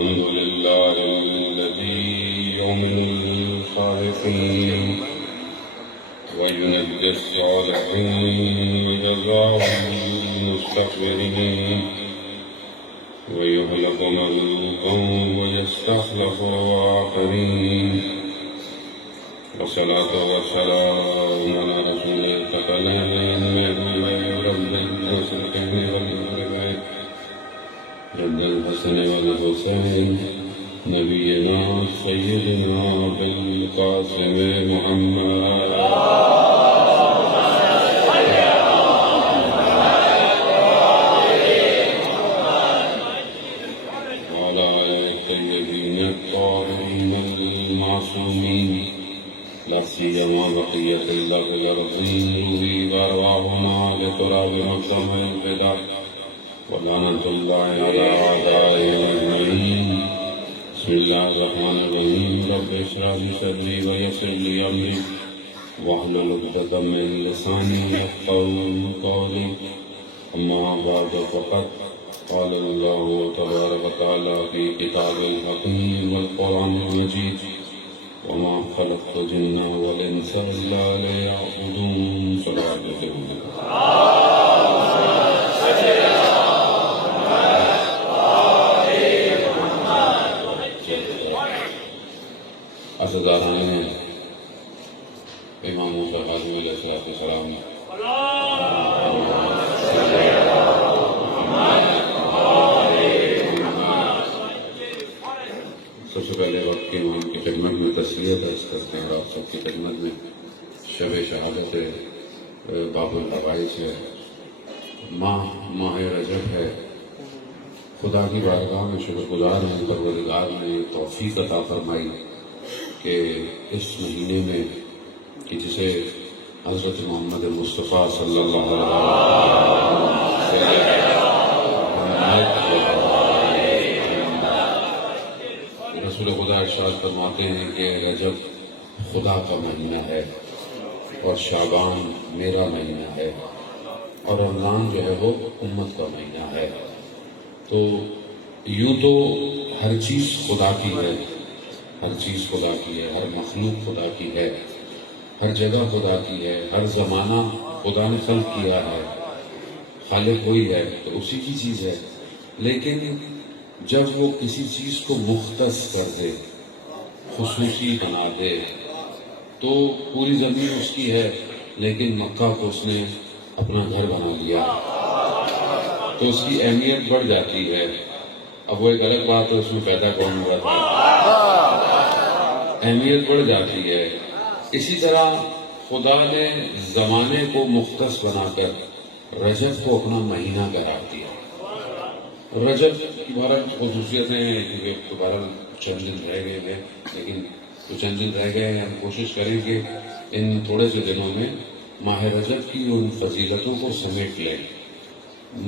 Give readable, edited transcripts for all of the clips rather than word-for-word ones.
الحمد لله الذي يؤمن الخائفين وينجي الصالحين وجزاء المستكبرين ويهلك من ويستخلف آخرين والصلاة والسلام على رسول الثقلين رب الحسن والمغربين جد الحسن والحسين نبينا سيدنا بالقاسم محمد وعلى الطيبين الطاهرين المعصومين لا سيما بقية الله الأرضين وأرواحنا لتراب مقسم الفداء ولعنة الله على أعدائهم أجمعين. بسم الله الرحمن الرحيم. رب اشرح لي صدري ويسر لي أمري واحلل عقدة من لساني يفقهوا قولي. أما بعد فقد قال الله تبارك وتعالى في كتابه الحكيم والقرآن المجيد وما خلقت الجن والإنس إلا ليعبدون. صلوات الله. عزیزان امام موسیٰ کاظم علیہ السلام سب سے پہلے وقت کے امام کی خدمت میں تصویر درج کرتے ہیں اور آپ سب کی خدمت میں شب شہادت باب الحوائج ہے. ماہ رجب ہے. خدا کی بارگاہ میں شکر گزار ہیں پروردگار نے توفیق عطا فرمائی کہ اس مہینے میں کہ جسے حضرت محمد مصطفیٰ صلی اللہ علیہ وسلم رسول خدا ارشاد فرماتے ہیں کہ رجب خدا کا مہینہ ہے اور شعبان میرا مہینہ ہے اور رمضان جو ہے وہ امت کا مہینہ ہے. تو یوں تو ہر چیز خدا کی ہے، ہر چیز خدا کی ہے، ہر مخلوق خدا کی ہے، ہر جگہ خدا کی ہے، ہر زمانہ خدا نے خلق کیا ہے. خالق وہی ہے تو اسی کی چیز ہے. لیکن جب وہ کسی چیز کو مختص کر دے، خصوصی بنا دے، تو پوری زمین اس کی ہے لیکن مکہ کو اس نے اپنا گھر بنا لیا تو اس کی اہمیت بڑھ جاتی ہے. اب وہ ایک الگ بات ہے اس میں پیدا کون ہوا تھا، اہمیت بڑھ جاتی ہے. اسی طرح خدا نے زمانے کو مختص بنا کر رجب کو اپنا مہینہ قرار دیا. رجب کی بہرحال خصوصیتیں ہیں کیونکہ بہرحال چند دن رہ گئے ہیں، لیکن جو چند دن رہ گئے ہیں ہم کوشش کریں کہ ان تھوڑے سے دنوں میں ماہ رجب کی ان فضیلتوں کو سمیٹ لیں.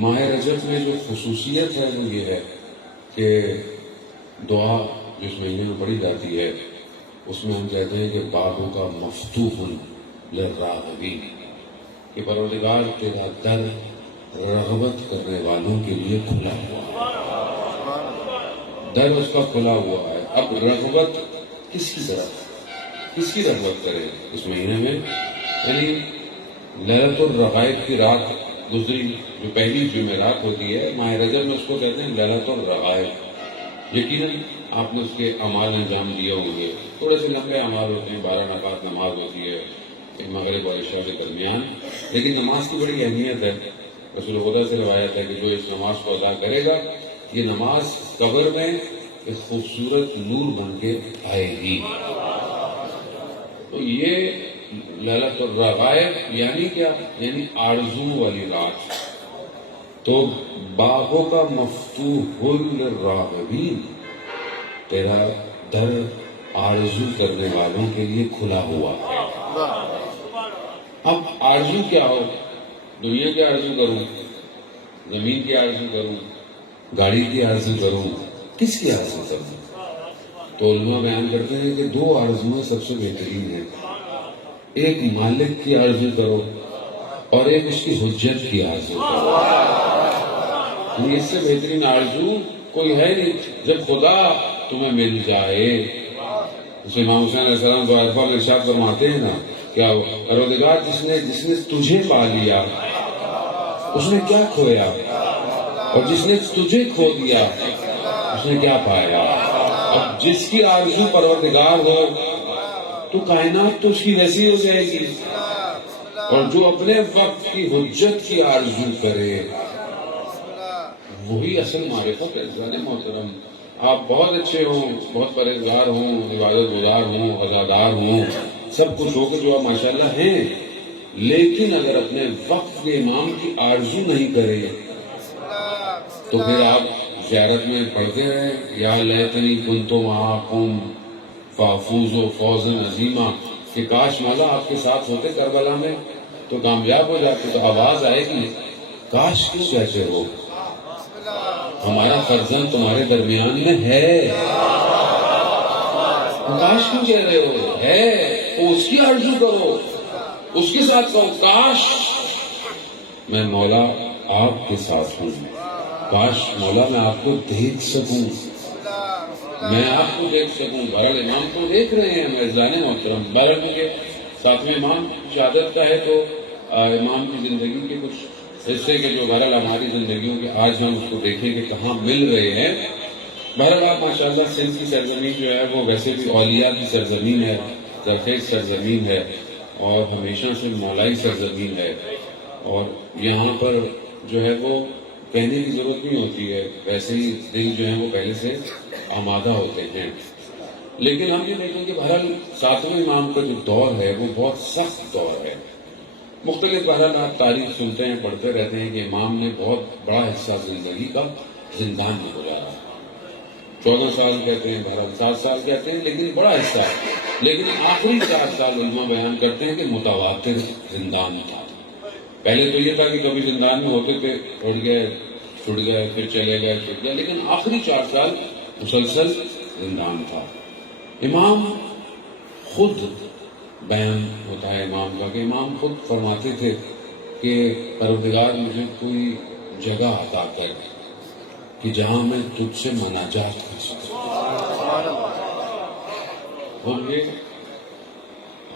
ماہ رجب میں جو خصوصیت ہے وہ یہ ہے کہ دعا جو اس مہینے میں پڑھی جاتی ہے اس میں ہم کہتے ہیں کہ بابوں کا مفتوح للراغبین، کہ پروردگار تیرا در رغبت کرنے والوں کے لیے کھلا ہوا ہے. در اس کا کھلا ہوا ہے. اب رغبت کس کی طرف، کس کی رغبت کرے اس مہینے میں؟ یعنی لیلۃ الرغائب کی رات گزری جو پہلی جمعرات ہوتی ہے ماہ رجب میں اس کو کہتے ہیں لیلۃ الرغائب. یقیناً آپ نے اس کے اعمال انجام دیے ہوں گے. تھوڑے سے لمبے اعمال ہوتے ہیں، 12 رکعت نماز ہوتی ہے مغرب اور عشاء کے درمیان، لیکن نماز کی بڑی اہمیت ہے. رسول خدا سے روایت ہے کہ جو اس نماز کو ادا کرے گا یہ نماز قبر میں ایک خوبصورت نور بن کے آئے گی. تو یہ لیلۃ الرغائب یعنی کیا؟ یعنی آرزو والی رات. تو بابوں کا مفتوح للراغبین، تیرا در آرزو کرنے والوں کے لیے کھلا ہوا ہے. اب آرزو کیا ہو؟ دنیا کی آرزو کروں، زمین کی آرزو کروں، گاڑی کی آرزو کروں، کس کی آرزو کروں؟ تو علماء بیان کرتے ہیں کہ 2 آرزویں سب سے بہترین ہیں. ایک مالک کی آرزو کرو اور ایک اس کی حجت کی آرزو کرو. اس سے بہترین آرزو کوئی ہے نہیں. جب خدا تمہیں مل جائے، اسے امام حسین علیہ السلام کو عرفہ میں ارشاد فرماتے ہیں نا، کیا پروردگار جس نے تجھے پا لیا اس نے کیا کھویا، اور جس نے تجھے کھو دیا اس نے کیا پایا. اب جس کی آرزو پروردگار ہو تو کائنات تو اس کی ویسی ہو جائے گی، اور جو اپنے وقت کی حجت کی آرزو کرے وہی اصل معرفت ہے. عزیزان محترم، آپ بہت اچھے ہوں، بہت پرہیزگار ہوں، عبادت گزار ہوں، عزادار ہوں، سب کچھ ہو کے جو آپ ماشاءاللہ ہیں، لیکن اگر اپنے وقت کے امام کی آرزو نہیں کرے تو پھر آپ زیارت میں پڑھتے رہے یا لیتنی کنتو معاکم فافوز و فوزا عظیما، کہ کاش مولا آپ کے ساتھ ہوتے کربلا میں تو کامیاب ہو جاتے. تو آواز آئے گی کاش کیوں کہتے ہو، ہمارا فرزند تمہارے درمیان میں ہے، کاش کیوں کہہ رہے ہو، ہے تو اس کی آرزو کرو، اس کے ساتھ کہو کاش میں مولا آپ کے ساتھ ہوں، کاش مولا میں آپ کو دیکھ سکوں، میں آپ کو دیکھ سکوں. بہرحال امام کو دیکھ رہے ہیں عزیزان محترم. بہرحال مجھے ساتویں امام شہادت کا ہے تو امام کی زندگی کے کچھ حصے کے جو بہرحال ہماری زندگیوں کے آج ہم اس کو دیکھیں کہ کہاں مل رہے ہیں. بہرحال آپ ماشاءاللہ سندھ کی سرزمین جو ہے وہ ویسے بھی اولیاء کی سرزمین ہے، زرخیز سرزمین ہے، اور ہمیشہ سے مولائی سرزمین ہے، اور یہاں پر جو ہے وہ کہنے کی ضرورت نہیں ہوتی ہے، ویسے ہی دل جو ہیں وہ پہلے سے آمادہ ہوتے ہیں. لیکن ہم یہ دیکھیں کہ بہرحال ساتویں امام کا جو دور ہے وہ بہت سخت دور ہے. مختلف بہرحال آپ تاریخ سنتے ہیں، پڑھتے رہتے ہیں کہ امام نے بہت بڑا حصہ زندگی کا زندان میں گزارا. 14 سال کہتے ہیں، بہرحال 7 سال کہتے ہیں، لیکن بڑا حصہ ہے. لیکن آخری 4 سال علماء بیان کرتے ہیں کہ متواتر زندان تھا. پہلے تو یہ تھا کہ کبھی زندان میں ہوتے تھے، اٹھ گئے چھٹ گئے، پھر چلے گئے چھٹ گئے، لیکن آخری 4 سال مسلسل زندان تھا. امام خود بیان ہوتا ہے امام کا کہ امام خود فرماتے تھے کہ پروردگار مجھے کوئی جگہ عطا کر کہ جہاں میں تجھ سے مناجات کر سکوں.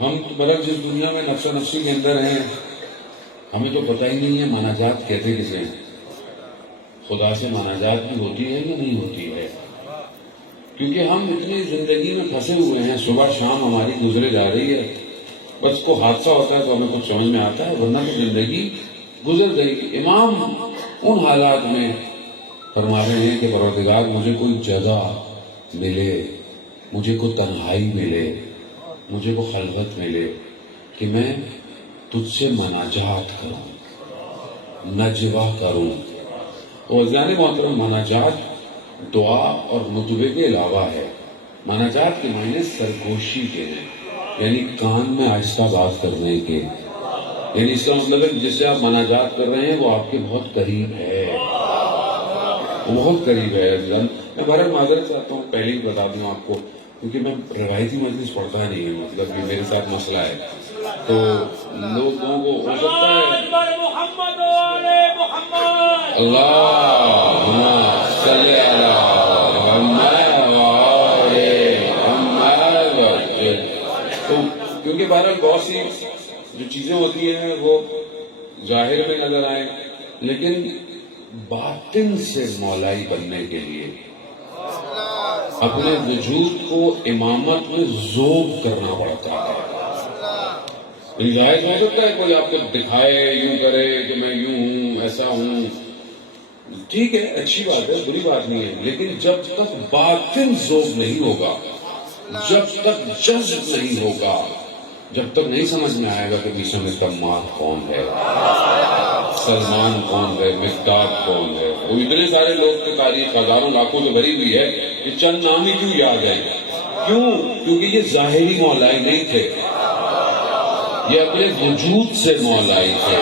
ہم برق جس دنیا میں نفس و نفسی کے اندر ہیں، ہمیں تو پتہ ہی نہیں ہے مناجات کہتے کسے ہیں. خدا سے مناجات بھی ہوتی ہے یا نہیں ہوتی ہے، کیونکہ ہم اتنی زندگی میں پھنسے ہوئے ہیں، صبح شام ہماری گزرے جا رہی ہے، بس کو حادثہ ہوتا ہے تو ہمیں کچھ سمجھ میں آتا ہے، ورنہ تو زندگی گزر گئی. امام ان حالات میں فرما رہے ہیں کہ پروردگار مجھے کوئی جگہ ملے، مجھے کوئی تنہائی ملے، مجھے کوئی خلوت ملے کہ میں تجھ سے مناجات کروں، نجوہ کروں. اور عزیزان محترم، مناجات دعا اور نتبے کے علاوہ ہے. مناجات کے معنی سرگوشی کے ہیں، یعنی کان میں آہستہ بات کرنے کے، یعنی اس کا مطلب ہے جس سے آپ مناجات کر رہے ہیں وہ آپ کے بہت قریب ہے، بہت قریب ہے. میں بہرحال معذرت چاہتا ہوں، پہلے ہی بتا دوں آپ کو، کیونکہ میں روایتی مجلس پڑھتا نہیں ہوں، مطلب یہ میرے ساتھ مسئلہ ہے، تو لوگوں کو ہو سکتا ہے اللہم صلی علی محمد، کیونکہ بہرحال بہت سی جو چیزیں ہوتی ہیں وہ ظاہر میں نظر آئیں، لیکن باطن سے مولائی بننے کے لیے اپنے وجود کو امامت میں ذوب کرنا پڑتا ہے. ظاہر ہو سکتا ہے کوئی آپ کو دکھائے، یوں کرے کہ میں یوں ہوں، ایسا ہوں، ٹھیک ہے، اچھی بات ہے، بری بات نہیں ہے، لیکن جب تک باطن ذوب نہیں ہوگا، جب تک جذب نہیں ہوگا، جب تک نہیں سمجھ میں آئے گا کہ پیچھے میں کمال کون ہے، سلمان کون ہے، مقداد کون ہے. وہ اتنے سارے لوگ کی تاریخ ہزاروں لاکھوں سے بھری ہوئی ہے کہ چند نام ہی کیوں یاد ہے. کیوں؟ کیونکہ یہ ظاہری مولائی نہیں تھے، یہ اپنے وجود سے مولائی تھے.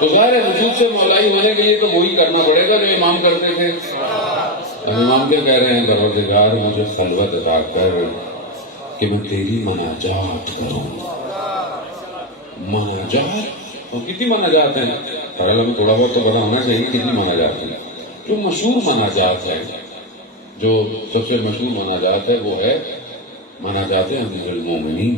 تو ظاہر ہے وجود سے مولائی ہونے کے لیے تو وہی کرنا پڑے گا جو امام کرتے تھے. اب امام کیا کہہ رہے ہیں؟ پروردگار مجھے خلوت عطا کر کہ میں تیری مناجات کروں. مناجات؟ اور کتنی مناجات ہیں؟ ہمیں تھوڑا بہت تو پتا ہونا چاہیے کتنی مناجات ہیں. جو مشہور مناجات ہے، جو سب سے مشہور مناجات ہے وہ ہے مناجات امیر المومنین،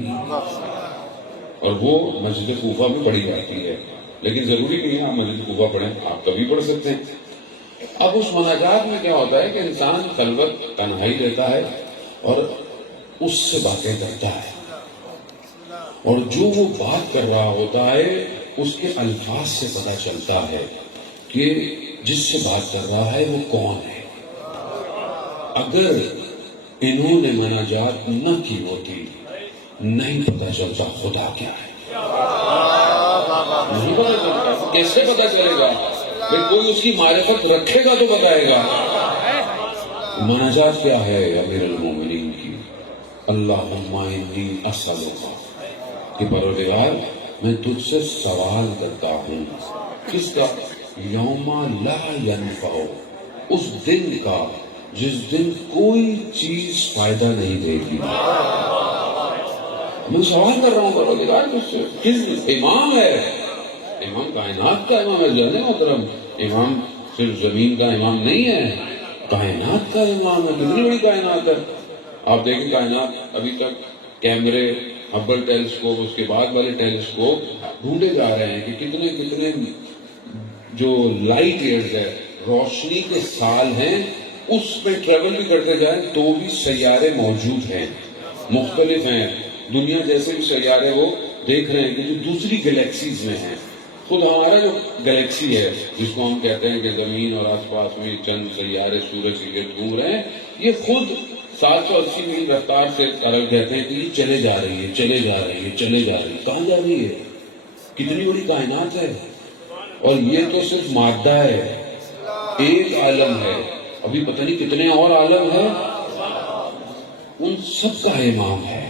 اور وہ مسجد کوفہ میں پڑھی جاتی ہے، لیکن ضروری نہیں ہے آپ مسجد کوفہ پڑھیں، آپ کبھی پڑھ سکتے ہیں۔ اب اس مناجات میں کیا ہوتا ہے کہ انسان خلوت تنہائی لیتا ہے اور اس سے باتیں کرتا ہے، اور جو وہ بات کر رہا ہوتا ہے اس کے الفاظ سے پتہ چلتا ہے کہ جس سے بات کر رہا ہے وہ کون ہے۔ اگر انہوں نے مناجات نہ کی ہوتی نہیں پتہ چلتا خدا کیا ہے، نہیں پتہ چلتا، کیسے پتہ چلے گا؟ کہ کوئی اس کی معرفت رکھے گا تو بتائے گا۔ مناجات کیا ہے امیر المومنین کی؟ اللہم انی اسألک، کہ پروردگار میں تجھ سے سوال کرتا ہوں، کس کا؟ یوم لا ینفع، اس دن کا جس دن کوئی چیز فائدہ نہیں دے گی۔ میں سوال کر رہا ہوں پروردگار تجھ سے، کس امام ہے، امام کائنات کا امام ہے، جانے محترم، امام صرف زمین کا امام نہیں ہے، کائنات کا امام ہے۔ کتنی بڑی کائنات ہے، آپ دیکھیں کائنات ابھی تک کیمرے، ہبل ٹیلیسکوپ، اس کے بعد والے ٹیلیسکوپ ڈھونڈے جا رہے ہیں کہ کتنے کتنے جو لائٹ ایئرز ہے، روشنی کے سال ہیں، اس پہ ٹریول بھی کرتے جائیں تو بھی سیارے موجود ہیں، مختلف ہیں، دنیا جیسے بھی سیارے وہ دیکھ رہے ہیں کہ جو دوسری گلیکسیز میں ہیں۔ خود ہمارا جو گلیکسی ہے جس کو ہم کہتے ہیں کہ زمین اور آس پاس میں چند سیارے سورج کے گرد گھوم رہے ہیں، یہ خود 780 میل رفتار سے کہتے ہیں کہ یہ چلے جا رہی ہے، چلے جا رہی ہے، چلے جا رہی ہے۔ کہاں جا رہی ہے؟ کتنی بڑی کائنات ہے، اور یہ تو صرف مادہ ہے، ایک عالم ہے، ابھی پتہ نہیں کتنے اور عالم ہیں، ان سب کا امام ہے۔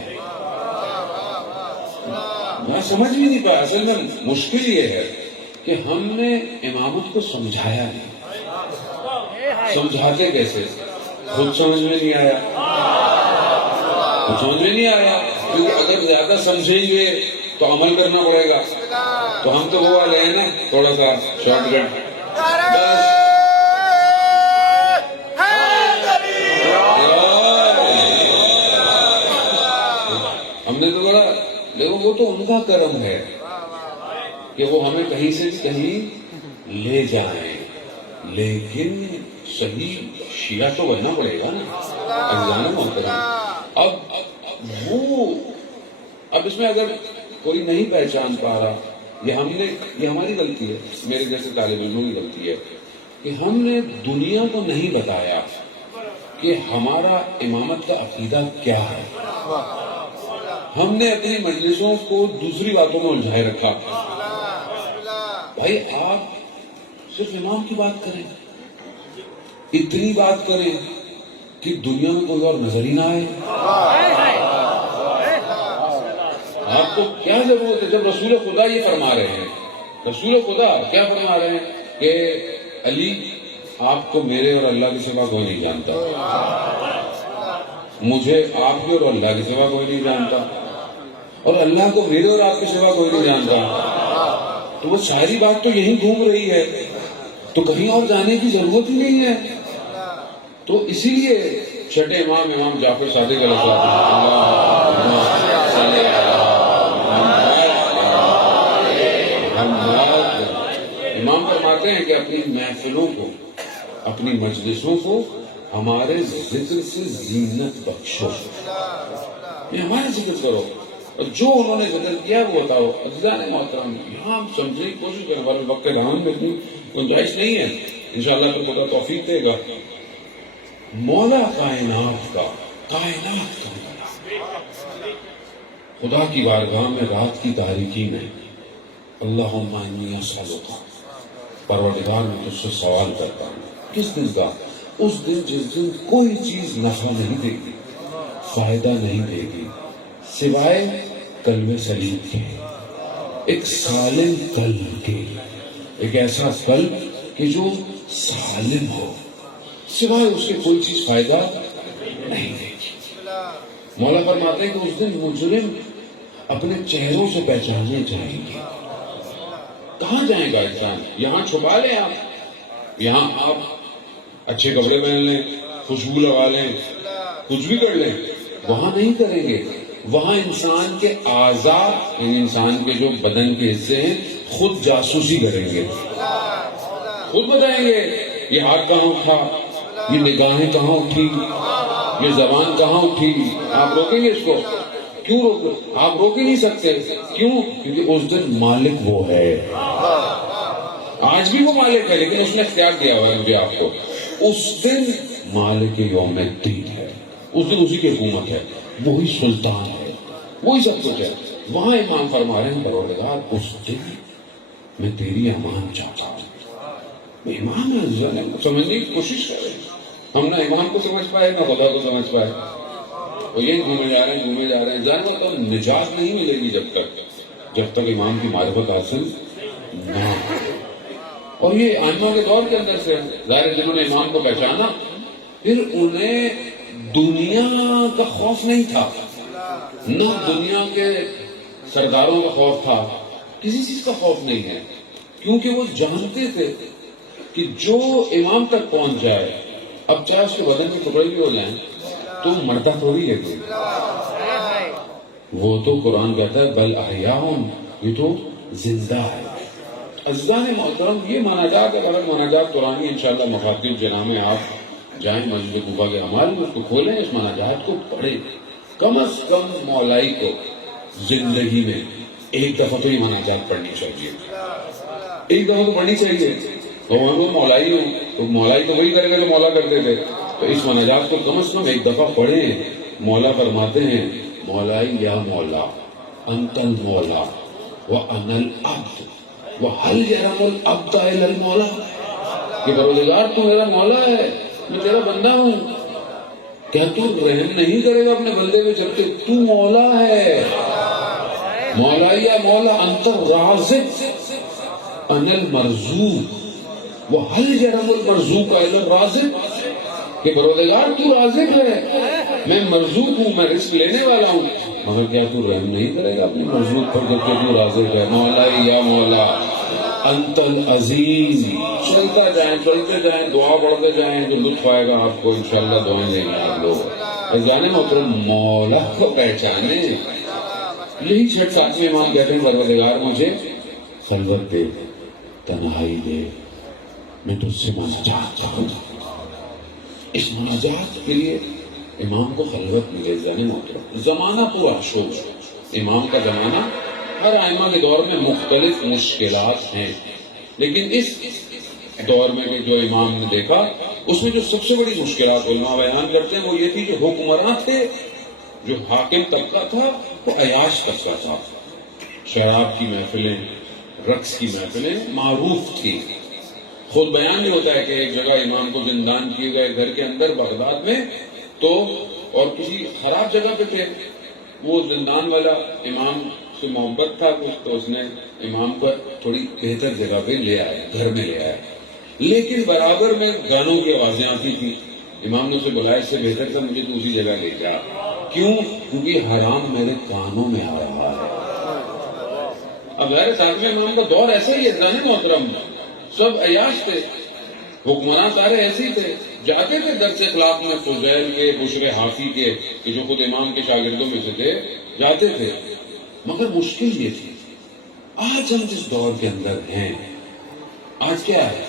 میں سمجھ بھی نہیں پایا، اصل میں مشکل یہ ہے کہ ہم نے امامت کو سمجھایا نہیں۔ سمجھاتے کیسے؟ خود سمجھ میں نہیں آیا، خود سمجھ میں نہیں آیا، کیونکہ اگر زیادہ سمجھیں گے تو عمل کرنا پڑے گا، تو ہم تو وہ والے ہیں نا تھوڑا سا شارٹ کٹ، ہم نے تو بڑا، لیکن وہ تو ان کا کرم ہے کہ وہ ہمیں کہیں سے بھی کہیں لے جائیں، لیکن صحیح شیعہ تو بننا پڑے گا نا، اجزانا محترم۔ اب اس میں اگر کوئی نہیں پہچان پا رہا، یہ ہماری غلطی ہے، میرے جیسے طالب علموں کی غلطی ہے کہ ہم نے دنیا کو نہیں بتایا کہ ہمارا امامت کا عقیدہ کیا ہے۔ ہم نے اپنی مجلسوں کو دوسری باتوں میں الجھائے رکھا۔ بھائی آپ صرف امام کی بات کریں، اتنی بات کریں کہ دنیا میں کوئی اور نظر ہی نہ آئے۔ آپ کو کیا ضرورت ہے جب رسول خدا یہ فرما رہے ہیں؟ رسول خدا کیا فرما رہے ہیں کہ علی آپ کو میرے اور اللہ کے سوا کوئی نہیں جانتا، مجھے آپ کے اور اللہ کے سوا کوئی نہیں جانتا، اور اللہ کو میرے اور آپ کے سوا کوئی نہیں جانتا۔ تو وہ ساری بات تو یہیں گھوم رہی ہے، تو کہیں اور جانے کی ضرورت ہی نہیں ہے۔ تو اسی لیے چھٹے امام جعفر صادق علیہ امام فرماتے ہیں کہ اپنی محفلوں کو، اپنی مجلسوں کو ہمارے ذکر سے زینت بخشو، یہ ہمارے ذکر کرو، اور جو انہوں نے ذکر کیا وہ بتاؤ۔ عزیزان محترم، یہاں ہم سمجھنے کی کوشش کریں، ہمارے وقت بیان میں اتنی گنجائش نہیں ہے، انشاءاللہ تو خدا توفیق دے گا۔ مولا کائنات کا خدا کی بارگاہ میں رات کی تاریکی میں، اللہم انی اسألک، پروردگار میں تجھ سے سوال کرتا ہوں، کس دن کا؟ اس دن جس دن کوئی چیز نفع نہیں دے گی، فائدہ نہیں دے گی سوائے قلب سلیم کے، ایک سالم قلب کے، ایک ایسا قلب کہ جو سالم ہو، سوائے اس کے کوئی چیز فائدہ نہیں دے گی۔ مولا فرماتے ہیں کہ اس دن مجرم اپنے چہروں سے پہچانے جائیں گے۔ کہاں جائیں گا انسان؟ یہاں چھپا لیں آپ، یہاں آپ اچھے کپڑے پہن لیں، خوشبو لگا لیں، کچھ بھی کر لیں، وہاں نہیں کریں گے. وہاں انسان کے اعضاء یعنی انسان کے جو بدن کے حصے ہیں خود جاسوسی کریں گے، خود بتائیں گے یہ ہاتھ کہاں اٹھا، یہ نگاہیں کہاں اٹھی، یہ زبان کہاں اٹھی. آپ روکیں گے اس کو؟ کیوں روکو؟ آپ روک ہی نہیں سکتے. کیوں؟ کیونکہ اس دن مالک وہ ہے. آج بھی وہ مالک ہے لیکن اس نے اختیار دیا ہوا ہے مجھے آپ کو. اس دن مالک یوم الدین ہے، اس دن اسی کی حکومت ہے، وہی سلطان ہے، وہی سب کچھ ہے. وہاں امام فرما رہے ہیں پروردگار اس دن میں تیری امان چاہتا ہوں. ایمان ہے، سمجھنے کی کوشش کر رہے ہیں. ہم نہ ایمان کو سمجھ پائے نہ خدا کو سمجھ پائے، اور یہ گھومے جا رہے ہیں. جانور تو نجات نہیں ملے گی جب تک امام کی معرفت حاصل نہ ہو. اور یہ آئمہ کے دور کے اندر سے ظاہر جنہوں نے امام کو پہچانا، پھر انہیں دنیا کا خوف نہیں تھا، نہ دنیا کے سرداروں کا خوف تھا، کسی چیز کا خوف نہیں ہے. کیونکہ وہ جانتے تھے کہ جو امام تک پہنچ جائے، اب چاہے اس کے بدن کے ٹکڑے بھی ہو جائیں تو مرتا تھوڑی ہے کوئی. وہ تو قرآن کہتا ہے بل احیاء، یہ تو زندہ ہے. عزیزان محترم، یہ مناجات ہے، بغیر مناجات قرآن کی انشاءاللہ مخاطب جناح میں آپ جائیں مسجد کوفہ کے اعمال میں، اس کو کھولیں، اس مناجات کو پڑھیں. کم از کم مولائی کو زندگی میں ایک دفعہ تو یہ مناجات پڑھنی چاہیے، ایک دفعہ تو پڑھنی چاہیے. وہ مولائی ہوں تو مولائی تو وہی کرے گا جو مولا کرتے تھے. تو اس مناجات کو کم از کم ایک دفعہ پڑھیں. مولا فرماتے ہیں مولائی یا مولا انت المولا وانا العبد وهل يرحم العبد الا المولا، کہ پروردگار تو میرا مولا ہے، میں تیرا بندہ ہوں. کیا تو رحم نہیں کرے گا اپنے بندے پہ جب تک تو مولا ہے؟ مولا یا مولا انت الرازق انا المرزوق وهل يرحم المرزوق الا الرازق، کہ پروردگار تو رازق ہے، میں مرزوق ہوں، میں رزق لینے والا ہوں، مگر کیا تو رحم نہیں کرے گا اپنے مرزوق پر جب کہ تو رازق ہے؟ مولا یا مولا انت العزیز. چلتے جائیں، دعا پڑھتے جائیں، جو لطف آئے گا آپ کو انشاءاللہ دعائیں دیں گے آپ لوگ. جانے محترم مولا کو پہچانے. یہی 6-7ویں امام کہتے ہیں پروردگار مجھے خلوت دے، تنہائی دے، میں تجھ سے مناجات کروں. اس مناجات کے لیے امام کو خلوت ملے. جانے محترم زمانہ پورا شور، امام کا زمانہ، ہر آئمہ کے دور میں مختلف مشکلات ہیں، لیکن اس دور میں جو امام نے دیکھا اس میں جو سب سے بڑی مشکلات علماء بیان کرتے ہیں وہ یہ تھی کہ حکمراں تھے، جو حاکم طبقہ تھا وہ عیاش طبقہ تھا. شراب کی محفلیں، رقص کی محفلیں معروف تھی. خود بیان نہیں ہوتا ہے کہ ایک جگہ امام کو زندان کیے گئے گھر کے اندر بغداد میں، تو اور کسی خراب جگہ پہ تھے. وہ زندان والا امام سے محبت تھا تو اس نے امام کو تھوڑی بہتر جگہ پہ لے آیا، گھر میں لے آیا، لیکن برابر میں گانوں کی آوازیں آتی تھی. امام نے اسے بلایا اس سے بہتر تھا مجھے تو اسی جگہ لے جا. کیوں؟ کیونکہ حرام میرے کانوں میں آ رہا ہے. اب غیر ساتویں امام کا دور ایسا ہی ہے جانے محترم، سب عیاش تھے، حکمران سارے ایسے ہی تھے. جاتے تھے درس اخلاق میں فضیل کے، بشر حافی کے، کہ جو خود امام کے شاگردوں میں سے تھے، جاتے تھے. مگر مشکل یہ تھی آج ہم جس دور کے اندر ہیں، آج کیا ہے؟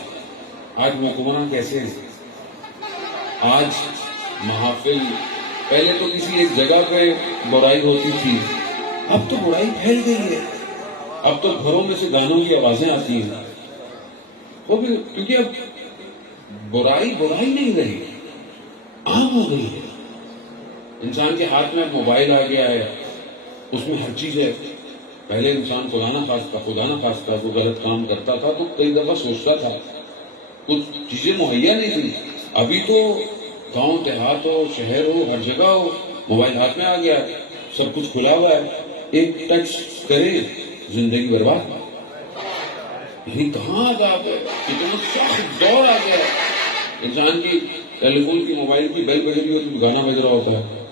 آج حکمران کیسے ہیں؟ آج محافل، پہلے تو کسی ایک جگہ پہ برائی ہوتی تھی، اب تو برائی پھیل گئی ہے. اب تو گھروں میں سے گانوں کی آوازیں آتی ہیں، وہ بھی کیونکہ اب برائی نہیں رہی، عام ہو گئی ہے. انسان کے ہاتھ میں موبائل آ گیا ہے، اس میں ہر چیز ہے. پہلے انسان خدا نہ خواستہ وہ غلط کام کرتا تھا تو کئی دفعہ سوچتا تھا، کچھ چیزیں مہیا نہیں تھی. ابھی تو گاؤں دیہات ہو، شہر ہو، ہر جگہ ہو، موبائل ہاتھ میں آ گیا، سب کچھ کھلا ہوا ہے، ایک ٹچ کرے زندگی برباد. یعنی کہاں عذاب ہے، اتنا سخت دور آ گیا. انسان کی ٹیلی فون کی، موبائل کی بیل بج رہی ہوتی تو گانا بج رہا ہوتا ہے.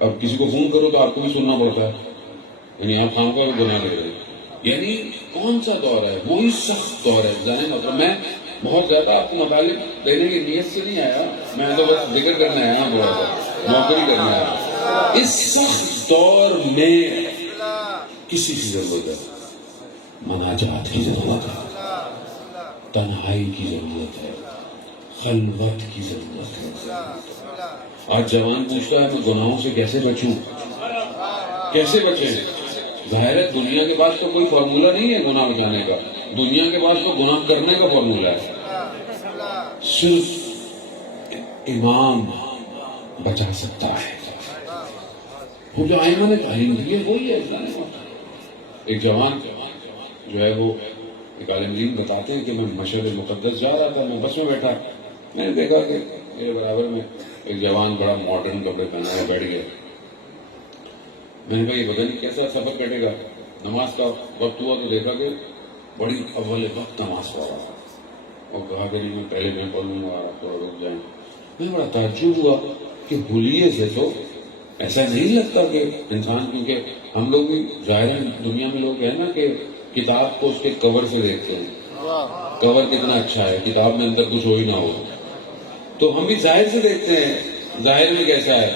اب کسی کو فون کرو تو آپ کو بھی سننا پڑتا ہے، یعنی آپ خام کا بھی گناہ لے رہے ہیں. یعنی کون سا دور ہے؟ وہی سخت دور ہے. جانے مطلب میں بہت زیادہ آپ کو مطالب دینے کی نیت سے نہیں آیا، میں تو بس ذکر کرنے آیا ہوں، تھوڑا سا نوکری کرنے آیا۔ اس سخت دور میں کسی کی ضرورت ہے، مناجات کی ضرورت ہے، تنہائی کی ضرورت ہے، خلوت کی ضرورت ہے۔ آج جوان پوچھتا ہے میں گناہوں سے کیسے بچوں، کیسے بچیں؟ ظاہر ہے دنیا کے پاس تو کوئی فارمولہ نہیں ہے گناہ بچانے کا، دنیا کے پاس تو گناہ کرنے کا فارمولہ ہے۔ صرف امام بچا سکتا ہے، وہ جو آئمہ نے تعلیم دی ہے وہی ہے۔ ایک جوان جو ہے وہ ایک عالم دین بتاتے ہیں کہ میں مشہد مقدس جا رہا تھا، میں بس میں بیٹھا، میں نے دیکھا کہ میرے برابر میں ایک جوان بڑا ماڈرن کپڑے پہنا ہے بیٹھ گیا۔ میں نے کہا یہ پتہ نہیں کیسا سفر کٹے گا، نماز کا وقت ہوا تو دیکھا کہ بڑی اول وقت نماز پڑھ رہا اور کہا کہ نہیں میں پہلے میں پڑھ لوں گا، آپ تو رک جائیں۔ میں بڑا تعجب ہوا کہ حلیے سے تو ایسا نہیں لگتا کہ انسان، کیونکہ ہم لوگ بھی ظاہر دنیا میں لوگ ہیں نا کہ کتاب کو اس کے کور سے دیکھتے ہیں، کور کتنا اچھا ہے، کتاب میں اندر کچھ ہو ہی نہ ہو، تو ہم بھی ظاہر سے دیکھتے ہیں ظاہر میں کیسا ہے،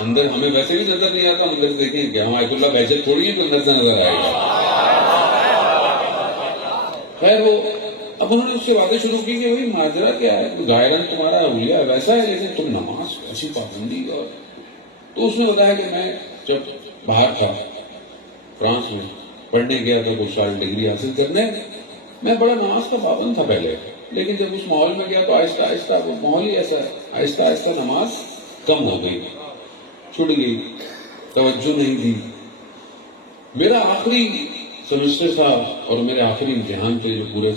اندر ہمیں ویسے بھی نظر نہیں آتا، اندر سے دیکھیں کہ ہم آیت اللہ بہجت تھوڑی ہے کہ اندر سے نظر آئے گا۔ خیر وہ اب انہوں نے اس سے باتیں شروع کی کہ بھائی ماجرا کیا ہے، ظاہراً تمہارا اولیاء ویسا ہے لیکن تم نماز ایسی پابندی اور، تو اس نے بتایا کہ میں جب باہر تھا فرانس میں پڑھنے گیا تھا کچھ سال ڈگری حاصل کرنے، میں بڑا نماز کا پابند تھا پہلے، لیکن جب اس ماحول میں گیا تو آہستہ آہستہ وہ ماحول ہی ایسا ہے، آہستہ آہستہ نماز کم ہو گئی، چھوٹ گئی، توجہ نہیں دی۔ میرا آخری سیمسٹر تھا اور میرے آخری امتحان تھے، جو پورے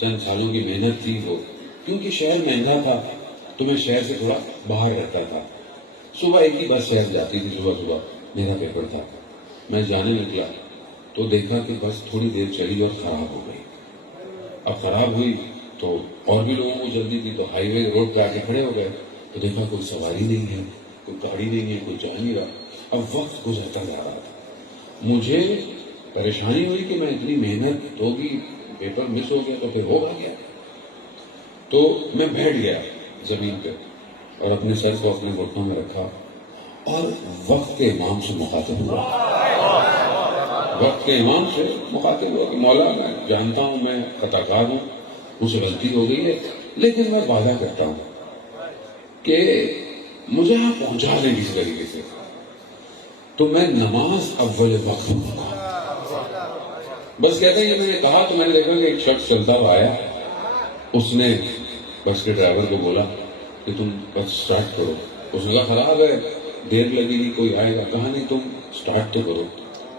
چند سالوں کی محنت تھی وہ، کیونکہ شہر مہنگا تھا تو میں شہر سے تھوڑا باہر رہتا تھا، صبح ایک ہی بس شہر جاتی تھی، صبح صبح میرا پیپر تھا، میں جانے نکلا تو دیکھا کہ بس تھوڑی دیر چلی اور خراب ہو گئی۔ اب خراب ہوئی تو اور بھی لوگوں کو جلدی تھی تو ہائی وے روڈ پہ آ کے کھڑے ہو گئے، تو دیکھا کوئی سواری نہیں ہے، کوئی گاڑی نہیں ہے، کوئی جا نہیں رہا۔ اب وقت گزرتا جا رہا تھا، مجھے پریشانی ہوئی کہ میں اتنی محنت ہوگی، پیپر مس ہو گیا تو پھر ہوگا کیا، تو میں بیٹھ گیا زمین پہ اور اپنے سر کو اپنے گھٹنوں میں رکھا اور وقت کے امام سے مخاطب ہوا، وقت کے امام سے مخاطب ہوا کہ مولا میں جانتا ہوں میں خطا کار ہوں، مجھ سے غلطی ہو گئی ہے، لیکن میں وعدہ کرتا ہوں کہ مجھے آپ پہنچا دیں کسی طریقے سے، تو میں نماز اول وقت ہوں گا۔ بس کہتے ہیں کہ میں نے کہا تو میں نے دیکھا کہ ایک شخص چلتا ہوا آیا، اس نے بس کے ڈرائیور کو بولا کہ تم بس سٹارٹ کرو، اس نے کہا خراب ہے، دیر لگے گی، کوئی آئے گا، کہا نہیں تم سٹارٹ تو کرو،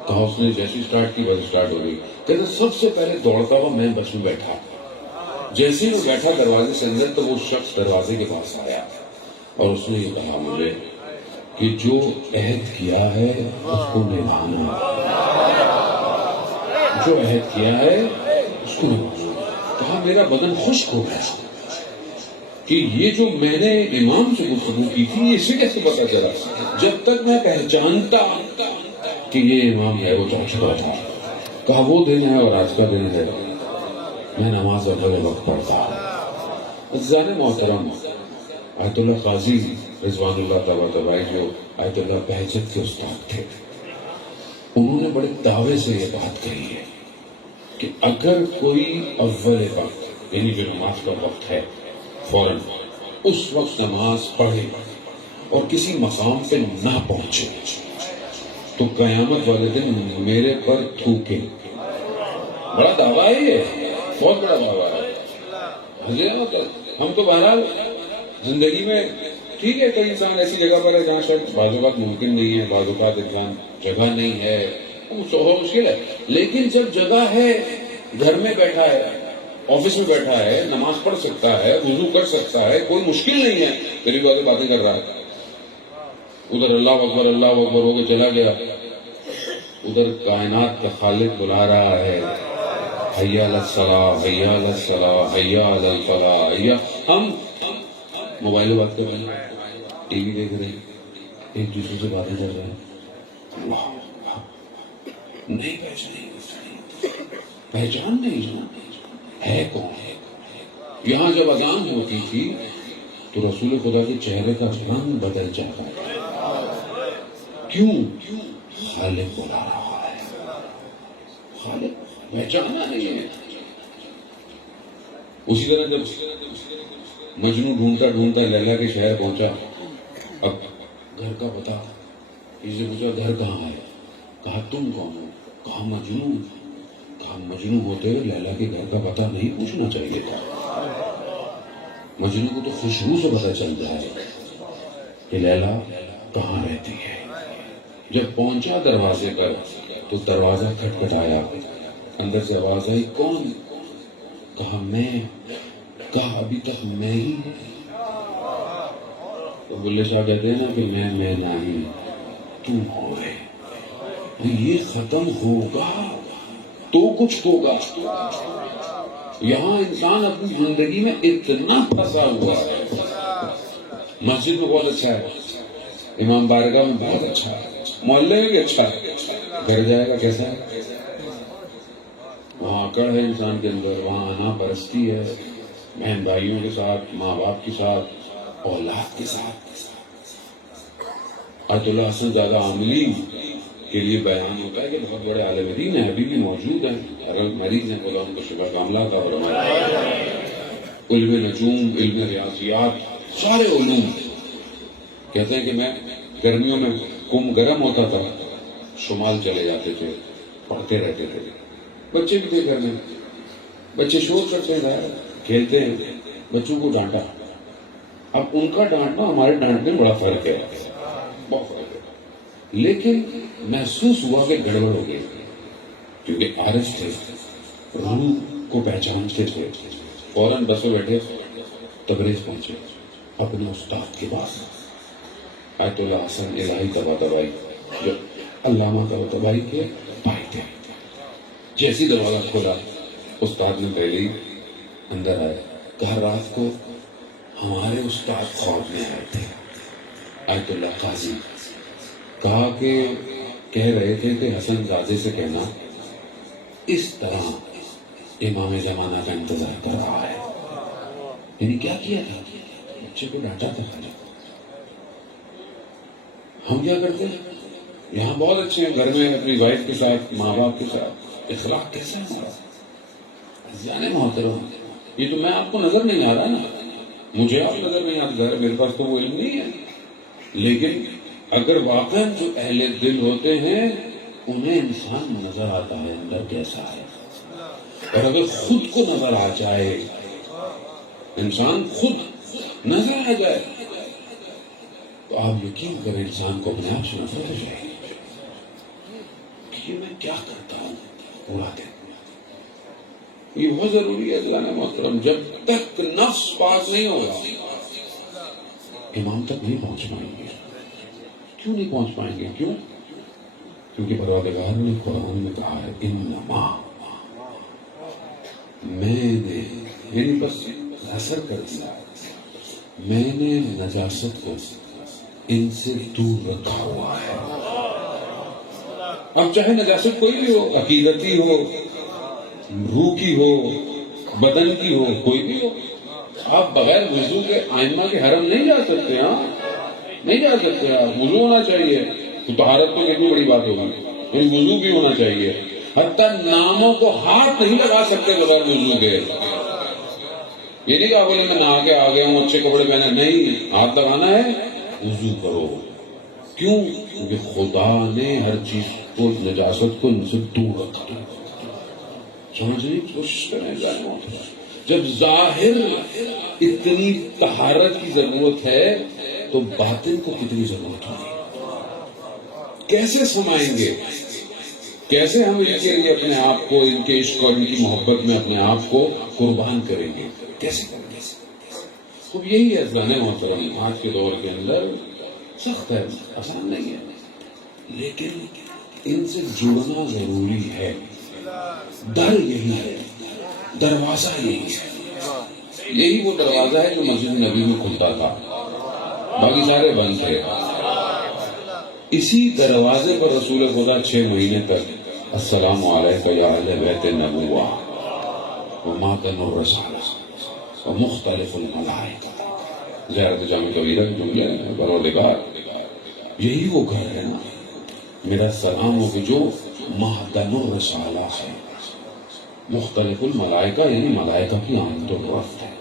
کہا اس نے جیسی سٹارٹ کی بس سٹارٹ ہو گئی۔ کہتے سب سے پہلے دوڑتا ہوا میں بس میں بیٹھا، جیسے ہی وہ بیٹھا دروازے سے اندر تو وہ شخص دروازے کے پاس آیا اور اس نے یہ کہا مجھے کہ جو عہد کیا ہے اس کو نبھانا، جو عہد کیا ہے اس کو نبھانا۔ کہا میرا بدن خشک ہو گیا کہ یہ جو میں نے امام سے گفتگو کی تھی اسے کیسے پتا چلا، جب تک میں پہچانتا کہ یہ امام ہے وہ چاہ چکا تھا۔ کہا وہ دن ہے اور آج کا دن ہے میں نماز اول وقت پڑھتا ہوں۔ عزیزان محترم، آیت اللہ قاضی رضوان اللہ طباطبائی جو آیت اللہ بہجت کے استاد تھے، انہوں نے بڑے دعوے سے یہ بات کہی ہے کہ اگر کوئی اول وقت یعنی جو نماز کا وقت ہے فوراً اس وقت نماز پڑھے اور کسی مقام پہ نہ پہنچے تو قیامت والے دن میرے پر تھوکے۔ بڑا دعویٰ ہے یہ، بہت بڑا دعویٰ ہے۔ ہم تو بہرحال زندگی میں ٹھیک ہے کئی انسان ایسی جگہ پر ہے جہاں شاید بعض اوقات ممکن نہیں ہے، بعض اوقات انسان جگہ نہیں ہے، بہت مشکل ہے، لیکن جب جگہ ہے، گھر میں بیٹھا ہے، آفس میں بیٹھا ہے، نماز پڑھ سکتا ہے، وضو کر سکتا ہے، کوئی مشکل نہیں ہے، میری باتیں کر رہا ہے، ادھر اللہ اکبر ہو کے چلا گیا، ادھر کائنات کا خالق بلا رہا ہے، حیا علی الصلاۃ، حیا علی الصلاۃ، حیا علی الفلاح، حیا۔ ہم موبائل میں بات کر رہے ہیں، ٹی وی دیکھ رہے ہیں، ایک دوسرے سے باتیں کر رہے ہیں، نہیں پہچان نہیں ہے کون ہے، یہاں جب اذان ہوتی تھی تو رسول خدا کے چہرے کا رنگ بدل جاتا ہے. کیوں؟ خالق بلا رہا ہے. خالق پہچانا نہیں ہے. اسی طرح جب مجنو ڈھونڈتا ڈھونڈتا لیلا کے شہر پہنچا، اب گھر کا پتا، اسے پوچھا گھر کہاں ہے؟ کہا تم کون ہو؟ کہا مجنو. کہا مجنو ہوتے ہوئے لیلا کے گھر کا پتا نہیں پوچھنا چاہیے تھا. مجنو کو تو خوشبو سے پتا چلتا ہے کہ لیلا کہاں رہتی ہے. جب پہنچا دروازے پر تو دروازہ کھٹکھٹایا. اندر سے آواز آئی، کون؟ کہا میں. کہا ابھی تک میں ہی. تو بلے شاہ کہتے ہیں نا کہ میں نہیں، تو ہوئے. یہ ختم ہوگا تو کچھ ہوگا. یہاں انسان اپنی زندگی میں اتنا پھنسا ہوا ہے. مسجد میں بہت اچھا ہے، امام بارگاہ میں بہت اچھا ہے، محلے میں بھی اچھا ہے، گھر جائے گا کیسا ہے؟ وہاں اکڑ ہے انسان کے اندر، وہاں انا پرستی ہے، بہن بھائیوں کے ساتھ، ماں باپ کے ساتھ، اولاد کے ساتھ. آیت اللہ حسن زادہ عاملی کے لیے بیان ہوتا ہے کہ بہت بڑے عالم دین ہیں، ابھی بھی موجود ہیں، اگر مریض ہیں بولا ان کو شفا کاملہ عطا فرمائے. علم نجوم، علم ریاضیات، سارے علوم. کہتے ہیں کہ میں گرمیوں میں کم گرم ہوتا تھا، شمال چلے جاتے تھے، پڑھتے رہتے تھے. بچے بھی تھے گھر میں، بچے شور کرتے ہیں، کھیلتے ہیں. بچوں کو ڈانٹا. اب ان کا ڈانٹنا ہمارے ڈانٹنے میں بڑا فرق ہے، بہت فرق ہے. لیکن محسوس ہوا کہ گڑبڑ ہو گئی، کیونکہ عارف تھے، روح کو پہچانتے تھے. فوراً بسوں بیٹھے تبریز پہنچے اپنے استاد کے پاس. آیت اللہ حسن الہی طباطبائی جو علامہ طباطبائی کے بھائی تھے. جیسی دروازہ کھولا استاد نے پہلے ہی اندر آئے. کہا رات کو ہمارے استاد خواب میں آئے تھے. آیت اللہ قاضی کہا کہ کہہ رہے تھے کہ حسن زادے سے کہنا اس طرح امام زمانہ کا انتظار کر رہا ہے. یعنی کیا کیا تھا؟ بچے کو ڈانٹا تھا. ہم کیا کرتے ہیں؟ یہاں بہت اچھے ہیں، گھر میں اپنی وائف کے ساتھ، ماں باپ کے ساتھ. اخلاق کیسا ہے ہمارا؟ جانے محترم، یہ تو میں آپ کو نظر نہیں آ رہا نا، مجھے آپ نظر نہیں آتا، میرے پاس تو وہ علم نہیں ہے. لیکن اگر واقعا جو اہل دل ہوتے ہیں انہیں انسان نظر آتا ہے اندر کیسا ہے. اور اگر خود کو نظر آ جائے، انسان خود نظر آ جائے تو آپ یقین کریں انسان کو اپنے آپ سے نظر آ جائے کہ میں کیا کرتا ہوں پورا دن. یہ بہت ضروری ہے اللہ نے محترم. جب تک نفس پاک نہیں ہوگا امام تک نہیں پہنچ پائیں گے. کیوں نہیں پہنچ پائیں گے؟ کیوں؟ کیونکہ پروردگار نے قرآن میں کہا ہے انما، میں نے، یعنی بس اثر کر دیا، میں نے نجاست کو ان سے دور رکھا ہوا ہے. اب چاہے نجاست کوئی بھی ہو، عقیدتی ہو، روح کی ہو، بدن کی ہو، کوئی بھی ہو، آپ بغیر وضو کے آئمہ کے حرم نہیں جا سکتے. ہاں نہیں جا سکتے. آپ وضو ہونا چاہیے. تو طہارت تو کتنی بڑی بات ہوگی، وضو بھی ہونا چاہیے. حتیٰ ناموں کو ہاتھ نہیں لگا سکتے بغیر وضو کے. یہ نہیں کہا بولے میں نہا کے آ گیا ہوں، اچھے کپڑے پہنے، نہیں، ہاتھ لگانا ہے، وضو کرو. کیوں؟ کیونکہ خدا نے ہر چیز کو، نجاست کو ان سے دور رکھا. سمجھنے کی کوشش کریں. جانو جب ظاہر اتنی طہارت کی ضرورت ہے تو باطن کو کتنی ضرورت ہوگی. کیسے سمائیں گے؟ کیسے ہم ان کے لیے اپنے آپ کو، ان کے عشق اور ان کی محبت میں اپنے آپ کو قربان کریں گے؟ کیسے کریں گے؟ تو یہی ہے زانے محترم، آج کے دور کے اندر سخت ہے، آسان نہیں ہے، لیکن ان سے جڑنا ضروری ہے. در یہی ہے، دروازہ یہی ہے. یہی وہ دروازہ ہے جو مسجد نبی میں کھلتا تھا، باقی سارے بند تھے. اسی دروازے پر رسول خدا 6 مہینے تک السلام علیکم یا اہل بیت النبوہ وما کن الرسالہ ومختلف الملائکہ. زیارت جامع کبیرہ کی جملے ہیں. پروردگار یہی وہ گھر ہے نا، میرا سلام ہو کہ جو معدن الرسالہ ہے. مختلف الملائکہ یعنی ملائکہ کی آمد و رفت ہے.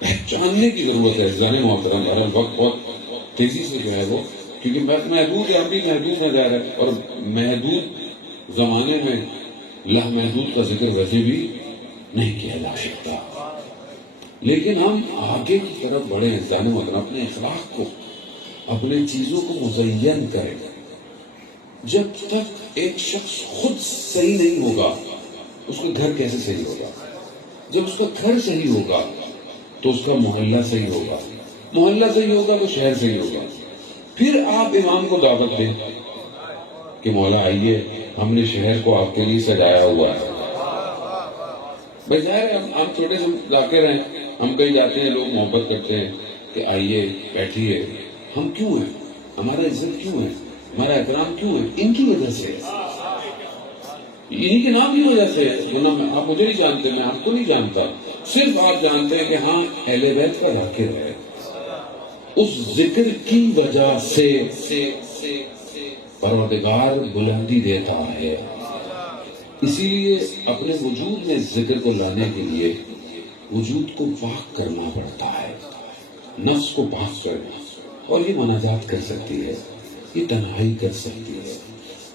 پہچاننے کی ضرورت ہے عزیزان محترم. ہر وقت بہت تیزی سے جو ہے وہ، کیونکہ محدود ہم بھی محدود میں رہ رہے ہیں، اور محدود زمانے میں لامحدود کا ذکر ویسے بھی نہیں کیا جا سکتا. لیکن ہم آگے کی طرف بڑھے عزیزان محترم، اپنے اخلاق کو، اپنے چیزوں کو مزین کریں. جب تک ایک شخص خود صحیح نہیں ہوگا اس کا گھر کیسے صحیح ہوگا؟ جب اس کا گھر صحیح ہوگا تو اس کا محلہ صحیح ہوگا، محلہ صحیح ہوگا تو شہر صحیح ہوگا. پھر آپ امام کو دعوت دیں کہ مولا آئیے، ہم نے شہر کو آپ کے لیے سجایا ہوا ہے. بھائی ظاہر ہے ہم چھوٹے سے ذاکر ہیں، ہم کہیں جاتے ہیں لوگ محبت کرتے ہیں کہ آئیے بیٹھیے. ہم کیوں ہیں؟ ہمارا عزت کیوں ہے؟ ہمارا احترام کیوں ہے؟ ان کی وجہ سے، انہی کے نام کی وجہ سے. آپ مجھے نہیں جانتے، میں آپ کو نہیں جانتا، صرف آپ جانتے ہیں کہ ہاں اہل بیت کا ذاکر ہے. اس ذکر کی وجہ سے پروردگار بلندی دیتا ہے. اسی لیے اپنے وجود میں ذکر کو لانے کے لیے وجود کو پاک کرنا پڑتا ہے، نفس کو پاک کرنا. اور یہ مناجات کر سکتی ہے، یہ تنہائی کر سکتی ہے.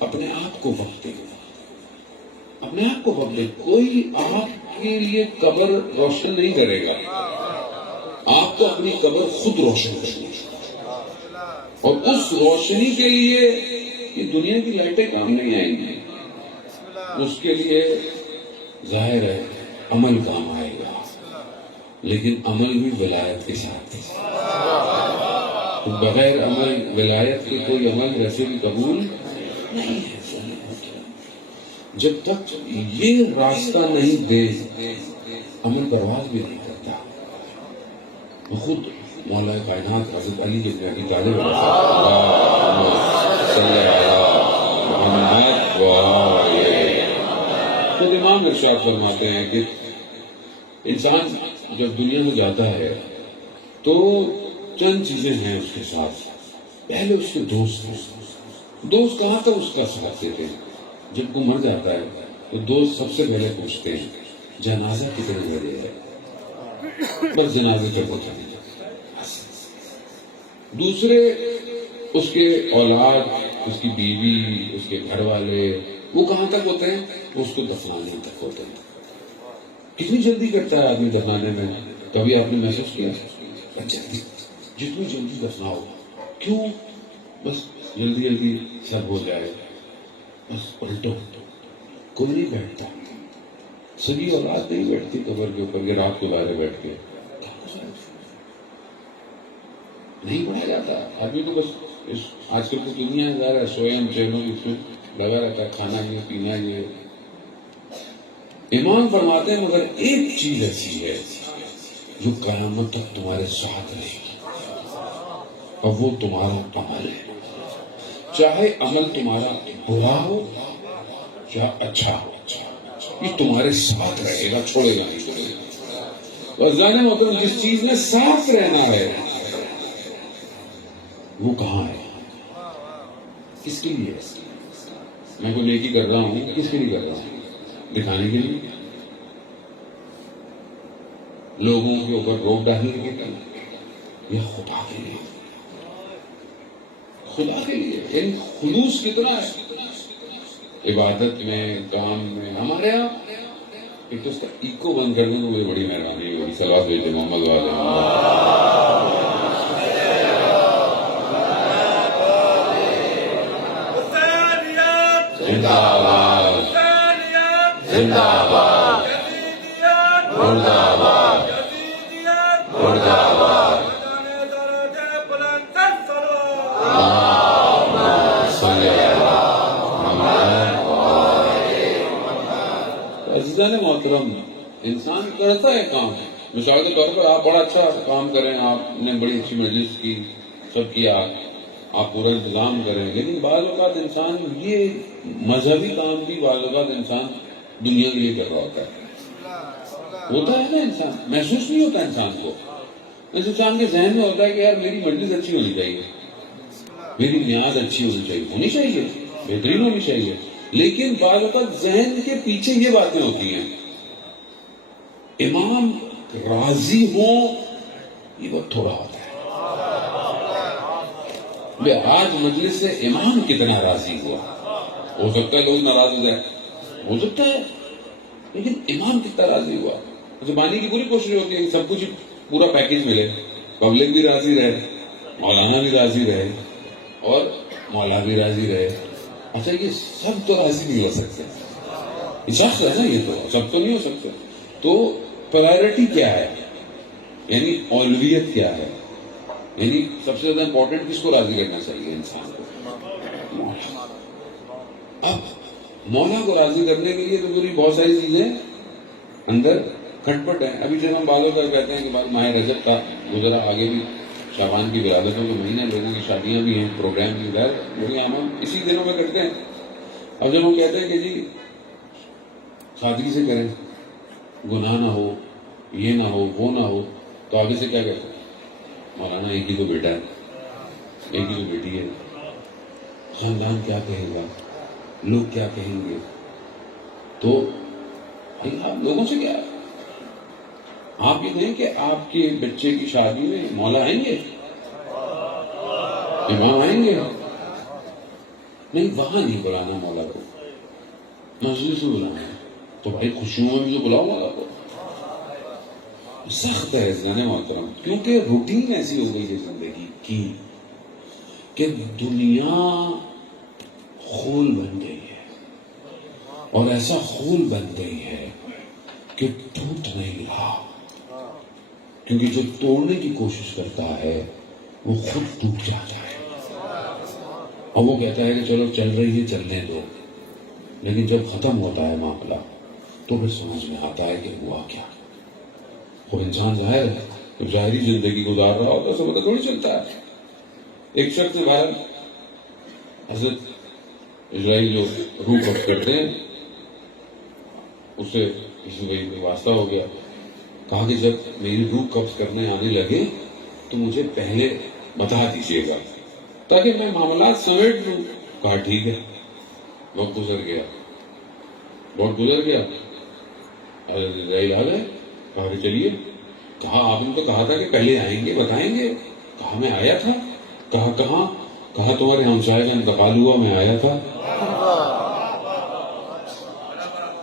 اپنے آپ کو وقت دے، اپنے آپ کو وقت دے. کوئی آپ کے لیے قبر روشن نہیں کرے گا، آپ کو اپنی قبر خود روشن کرنی ہے. اور اس روشنی کے لیے یہ دنیا کی لائٹیں کام نہیں آئیں گی. اس کے لیے ظاہر ہے عمل کام آئے گا، لیکن عمل بھی ولایت کے ساتھ. بغیر عمل ولایت کے کوئی عمل ویسے بھی قبول نہیں ہے. جب تک یہ راستہ نہیں دے عمل پرواز بھی نہیں کرتا. خود مولا کائنات حضرت علی بن ابی طالب خود امام ارشاد فرماتے ہیں کہ انسان جب دنیا میں جاتا ہے تو چند چیزیں ہیں اس کے ساتھ. پہلے اس کے دوست ہیں. دوست کہاں تک اس کا ساتھ دیتے ہیں؟ جب وہ مر جاتا ہے تو دوست سب سے پہلے پوچھتے ہیں جنازہ کتنے بجے ہے، بس جنازے پہ پہنچا دیں. دوسرے اس کے اولاد، اس کی بیوی، اس کے گھر والے، وہ کہاں تک ہوتے ہیں؟ وہ اس کو دفنانے تک ہوتے ہیں. کتنی جلدی کرتا ہے آدمی دفنانے میں؟ کبھی آپ نے محسوس کیا؟ جتنی جلدی دفناؤ. کیوں؟ بس جلدی جلدی سب ہو جائے. بس پلٹو، کوئی نہیں بیٹھتا. سبھی اولاد نہیں بیٹھتی قبر کے اوپر کہ رات کو باہر بیٹھ کے نہیں پڑھا جاتا. ابھی تو بس آج کل تو دنیا ظاہر سوئم چینوں اس میں لگا رہتا ہے، کھانا یہ پینا یہ. امام فرماتے ہیں مگر ایک چیز ایسی ہے جو قیامت تک تمہارے ساتھ رہے گی، اور وہ تمہارا عمل ہے. چاہے عمل تمہارا برا ہو یا اچھا ہو، یہ تمہارے ساتھ رہے گا، چھوڑے گا نہیں، چھوڑے گا. اور جانے محترم جس چیز میں ساتھ رہنا ہے وہ کہاں ہے؟ کس کے لیے؟ میں کوئی نیکی کر رہا ہوں، کس کے لیے کر رہا ہوں؟ دکھانے کے لیے، لوگوں کے اوپر روک ڈالنے کے لیے، یا خدا کے لیے؟ خدا کے لیے. یعنی خلوص کتنا ہے عبادت میں، کام میں. ہمارے یہاں ایک تو اس کا ایکو بند کر دیں تو وہ بڑی مہربانی ہوگی. صلوات بھیجتے محمد والے. زندہ آباد، زندہ آباد، مردہ آباد، مردہ آباد. عزیزان محترم، انسان کرتا ہے کام. مثال کے طور پر آپ بڑا اچھا کام کریں، آپ نے بڑی اچھی مجلس کی، سب کیا، آپ پورا انتظام کریں، لیکن بعض اوقات انسان یہ مذہبی کام بھی بعض اوقات انسان دنیا کے لیے کر رہا ہوتا ہے. ہوتا ہے نا انسان، محسوس نہیں ہوتا انسان کو. اس انسان کے ذہن میں ہوتا ہے کہ یار میری مجلس اچھی ہونی چاہیے، میری نیاز اچھی ہونی چاہیے، بہترین ہونی چاہیے. لیکن بعض اوقات ذہن کے پیچھے یہ باتیں ہوتی ہیں. امام راضی ہوں یہ بہت تھوڑا ہوتا ہے. آج مجلس سے امام کتنا راضی ہوا، ہو سکتا ہے لوگ ناراض ہو جائے، ہو سکتا ہے، لیکن امام کتنا راضی ہوا. زبانی کی پوری کوشش ہوتی ہے کہ سب کچھ پورا پیکج ملے، پبلک بھی راضی رہے، مولانا بھی راضی رہے اور مولا بھی راضی رہے. اچھا یہ سب تو راضی نہیں ہو سکتے، یہ شخص ہے نا، یہ تو سب تو نہیں ہو سکتے. تو پرائرٹی کیا ہے، یعنی اولویت کیا ہے، یعنی سب سے زیادہ امپورٹنٹ کس کو راضی کرنا چاہیے انسان کو؟ مولا. اب مولا کو راضی کرنے کے لیے تو پوری بہت ساری چیزیں اندر کھٹ پٹ ہیں. ابھی جب ہم بالوں کا کہتے ہیں کہ بعد ماہ رجب کا گزرا، آگے بھی شعبان کی ولادتوں کے مہینے، لوگوں کی شادیاں بھی ہیں، پروگرام بھی ادھر، بڑی عام اسی دنوں میں کرتے ہیں. اب جب ہم کہتے ہیں کہ جی سادگی سے کریں، گناہ نہ ہو، یہ نہ ہو، وہ نہ ہو، تو آگے سے کیا کہتے ہیں؟ مولانا ایک ہی تو بیٹا ہے، ایک ہی تو بیٹی ہے، خاندان کیا کہے گا، لوگ کیا کہیں گے. تو آپ لوگوں سے کیا ہے؟ آپ یہ کہیں کہ آپ کے بچے کی شادی میں مولا آئیں گے، امام آئیں گے؟ نہیں، وہاں نہیں بلانا مولا کو، مسجد سے بلانا ہے. تو بھائی خوشیوں میں بھی تو بلاؤ مولا کو. سخت ہے جانے محترم، کیونکہ روٹین ایسی ہو گئی ہے زندگی کی کہ دنیا خول بن گئی ہے، اور ایسا خول بن گئی ہے کہ ٹوٹ نہیں رہا. کیونکہ جو توڑنے کی کوشش کرتا ہے وہ خود ٹوٹ جاتا ہے، اور وہ کہتا ہے کہ چلو چل رہی ہے چلنے دو. لیکن جب ختم ہوتا ہے معاملہ تو پھر سمجھ میں آتا ہے کہ ہوا کیا. اور انسان ظاہر ہے کہ ظاہری زندگی گزار رہا ہوتا ہے، سب پتہ تھوڑی چلتا ہے. ایک شخص نے بھارت حضرت اسرائیل جو روح قبض کرتے ہیں، اس سے کسی بھائی کو واسطہ ہو گیا، کہا کہ جب میری روح قبض کرنے آنے لگے تو مجھے پہلے بتا دیجیے گا تاکہ میں معاملات سمیٹ لوں. کہا ٹھیک ہے. وقت گزر گیا، بہت گزر گیا، حضرت اسرائیل آ گئے. کہا کہ چلیے. کہا آپ نے تو کہا تھا کہ پہلے آئیں گے، بتائیں گے. کہا میں آیا تھا. کہا کہاں؟ کہا تمہارے ہمسائے کا انتقال ہوا، میں آیا تھا.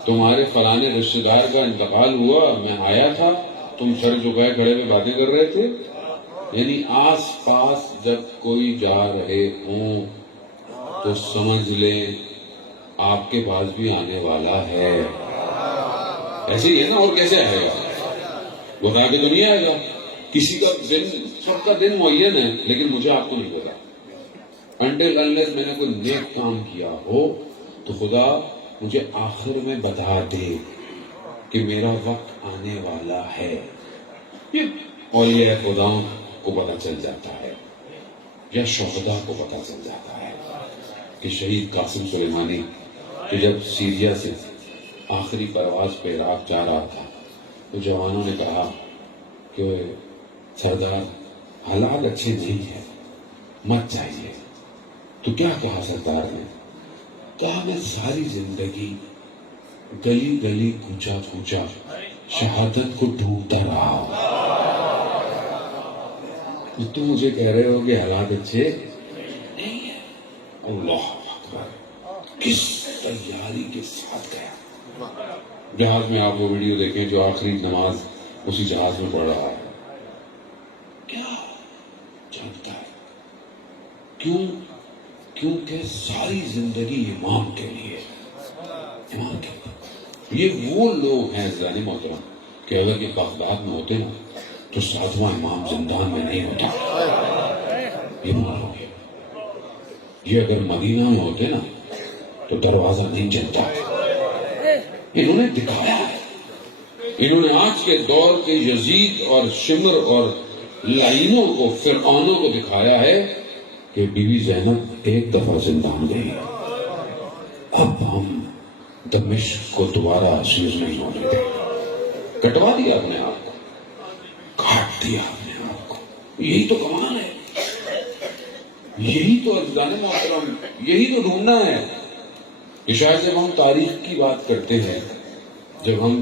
تمہارے فلانے رشتے دار کا انتقال ہوا، میں آیا تھا. تم سر جھکائے کھڑے میں باتیں کر رہے تھے. یعنی آس پاس جب کوئی جا رہے ہوں تو سمجھ لیں آپ کے پاس بھی آنے والا ہے. ایسے ہی ہے نا، اور کیسے آئے گا؟ بتا کے تو نہیں آئے گا. کسی کا دن، سب کا دن معین ہے، لیکن مجھے آپ کو نہیں پتا. انٹل انلیس میں نے کوئی نیک کام کیا ہو تو خدا مجھے آخر میں بتا دے کہ میرا وقت آنے والا ہے. اولیاء خدا کو پتا چل جاتا ہے، یا شہداء کو پتا چل جاتا ہے کہ شہید قاسم سلیمانی کہ جب سیریا سے آخری پرواز پہ عراق جا رہا تھا تو جوانوں نے کہا کہ سردار حالات اچھے نہیں ہیں، مت جائیے. تو کیا کہا سردار نے؟ کہا میں ساری زندگی گلی گلی کوچا کوچا شہادت کو ڈھونڈتا رہا. تم مجھے کہہ رہے ہو کہ حالات اچھے نہیں ہیں. اللہ اکبر، کس تیاری کے ساتھ گیا. جہاز میں آپ وہ ویڈیو دیکھیں جو آخری نماز اسی جہاز میں پڑھ رہا ہے. کیا جانتا ہے؟ کیونکہ ساری زندگی امام کے لیے، امام کے لیے. یہ وہ لوگ ہیں زانی محترم کہ اگر یہ بغداد میں ہوتے نا تو 7واں امام زندان میں نہیں ہوتا. یہ معلوم ہے. یہ اگر مدینہ میں ہوتے نا تو دروازہ نہیں چلتا. انہوں نے دکھایا ہے، انہوں نے آج کے دور کے یزید اور شمر اور لائنوں کو، فرعونوں کو دکھایا ہے کہ بی بی زینب ایک دفعہ زندان گئی. اب ہم دمشق کو دوبارہ اسیر نہیں ہونے دیں. کٹوا دیا اپنے آپ کو، کاٹ دیا اپنے آپ کو. یہی تو کمال ہے، یہی تو عزیزان محترم، یہی تو ڈھونڈنا ہے. کہ شاید جب ہم تاریخ کی بات کرتے ہیں، جب ہم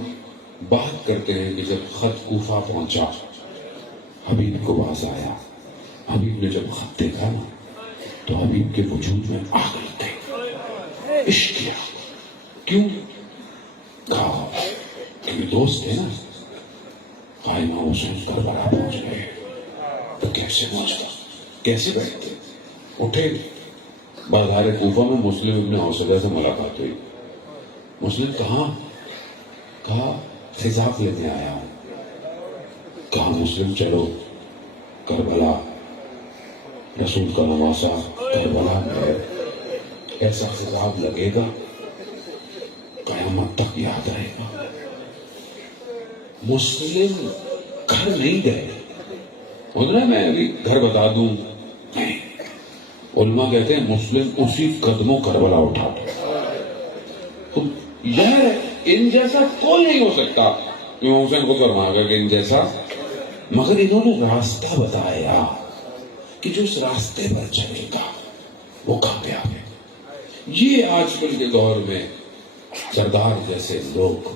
بات کرتے ہیں کہ جب خط کوفہ پہنچا، حبیب کو باز آیا، حبیب نے جب خط دیکھا نا تو حبیب کے وجود میں آگ لگ گئی، عشق کیا. کیوں؟ کہا کہ دوست ہے نا، قائمہ حسین کربلا پہنچ گئے تو کیسے پہنچتا، کیسے بیٹھتے. اٹھے، بازار کوفہ میں مسلم ابن حوصلہ سے ملاقات ہوئی. مسلم کہاں؟ کہا خزاف لینے آیا ہوں. کہا مسلم چلو کربلا، رسول کا نواسا کربلا میں ایسا خزاب لگے گا قیامت تک یاد رہے گا. مسلم گھر نہیں گئے. میں ابھی گھر بتا دوں، نہیں. علماء کہتے ہیں مسلم اسی قدموں کربلا اٹھاتا. یار ان جیسا کوئی نہیں ہو سکتا. امام حسین کو فرما گا کہ ان جیسا، مگر انہوں نے راستہ بتایا کہ جو اس راستے پر چلے گا وہ کامیاب ہے. یہ آج کل کے دور میں سردار جیسے لوگ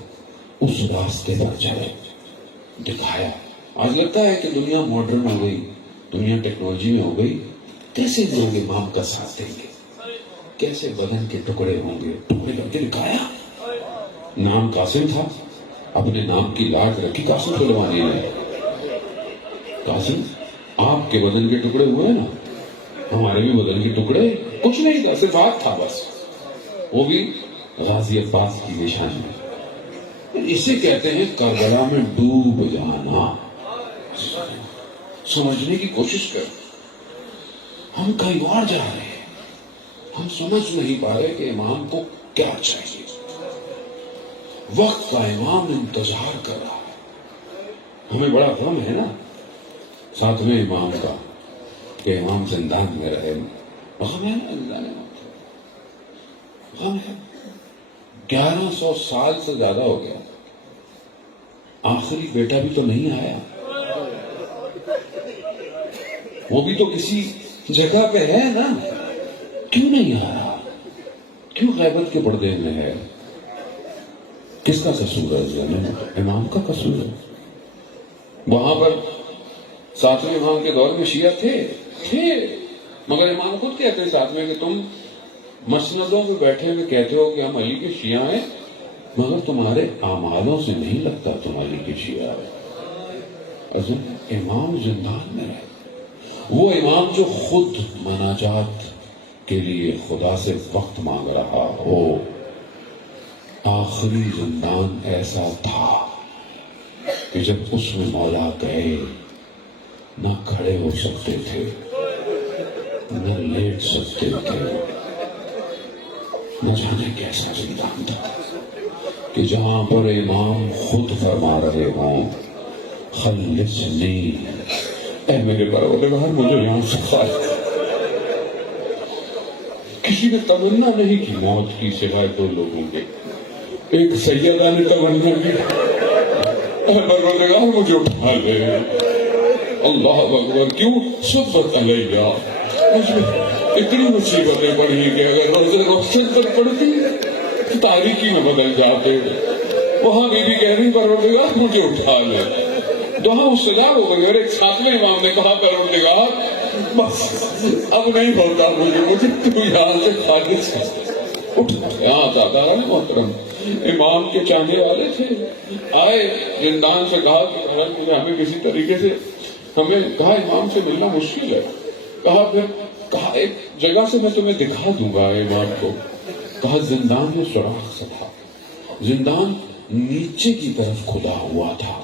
اس راستے پر چلے، دکھایا. آج لگتا ہے کہ دنیا ماڈرن ہو گئی، دنیا ٹیکنالوجی میں ہو گئی. کیسے لوگ امام کا ساتھ دیں گے، کیسے بدن کے ٹکڑے ہوں گے، ٹکڑے کر کے دکھایا. نام قاسم تھا، اپنے نام کی لاٹ رکھی قاسم سلیمانی نے. قاسم آپ کے بدن کے ٹکڑے ہوئے نا، ہمارے بھی بدن کے ٹکڑے کچھ نہیں تھا، صرف ہاتھ تھا بس، وہ بھی غازی عباس کی نشانی. اسے کہتے ہیں کربلا میں ڈوب جانا. سمجھنے کی کوشش کر. ہم کئی بار جا رہے ہیں، ہم سمجھ نہیں پا رہے کہ امام کو کیا چاہیے. وقت کا امام انتظار کر رہا ہے. ہمیں بڑا غم ہے نا ساتویں امام کا کہ امام زندان میں رہے. غم ہے نا، غم ہے. 1100 سال سے زیادہ ہو گیا، آخری بیٹا بھی تو نہیں آیا. وہ بھی تو کسی جگہ پہ ہے نا. کیوں نہیں آ رہا؟ کیوں غیبت کے پردے میں ہے؟ کس کا قصور ہے؟ امام کا قصور ہے. وہاں پر ساتویں امام کے دور میں شیعہ تھے، مگر امام خود کہتے ہیں ساتھ میں کہ تم مسندوں پہ بیٹھے ہوئے کہتے ہو کہ ہم علی کے شیعہ ہیں، مگر تمہارے اعمالوں سے نہیں لگتا تم علی کے شیعہ ہیں. امام زندان میں رہے، وہ امام جو خود مناجات کے لیے خدا سے وقت مانگ رہا ہو. آخری زندان ایسا تھا کہ جب اس میں مولا گئے نہ کھڑے ہو سکتے تھے، نہ لیٹ سکتے تھے. نہ جانے کیسا زندان تھا کہ جہاں پر امام خود فرما رہے ہوں خلصنی، اے میرے پروردگار مجھے یہاں سے خارج. کسی نے تمنا نہیں کی موت کی سوائے 2 لوگوں کے. ایک سیدہ نے تمنا کی، اے پروردگار مجھے اٹھا لے. اللہ اکبر. کیوں؟ صبر علیہ، مجھے اتنی مصیبتیں پڑھی کہ اگر روزے رخصت پر پڑتی تاریکی میں بدل جاتے. وہاں بی بی کہہ رہی پروردگار مجھے اٹھا لے. دعا مستجاب ہو گئی. اور ایک ساتویں امام نے کہا پروردگار بس اب نہیں ہوتا مجھے تو یہاں سے خارج اٹھ. یہاں دادا محترم امام کے چاہنے والے تھے، آئے زندان سے کہا کہ ہمیں کسی طریقے سے، ہمیں کہا امام سے ملنا مشکل ہے. کہا پھر کہا ایک جگہ سے میں تمہیں دکھا دوں گا امام کو. کہا زندان میں سوراخ سے تھا، زندان نیچے کی طرف کھلا ہوا تھا.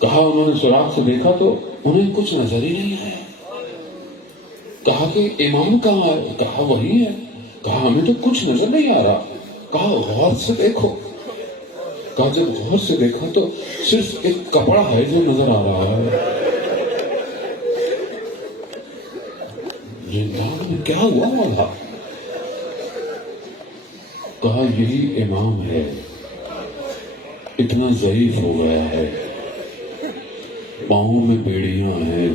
کہا انہوں نے سوراخ سے دیکھا تو انہیں کچھ نظر ہی نہیں آیا. کہا کہ امام کہاں ہے؟ کہا وہی ہے. کہا ہمیں تو کچھ نظر نہیں آ رہا. کہا غور سے دیکھو. کہا جب غور سے دیکھا تو صرف ایک کپڑا ہے جو نظر آ رہا ہے. زندان میں کیا ہوا مولا؟ کہا یہی امام ہے اتنا ضعیف ہو گیا ہے، پاؤں میں بیڑیاں ہیں،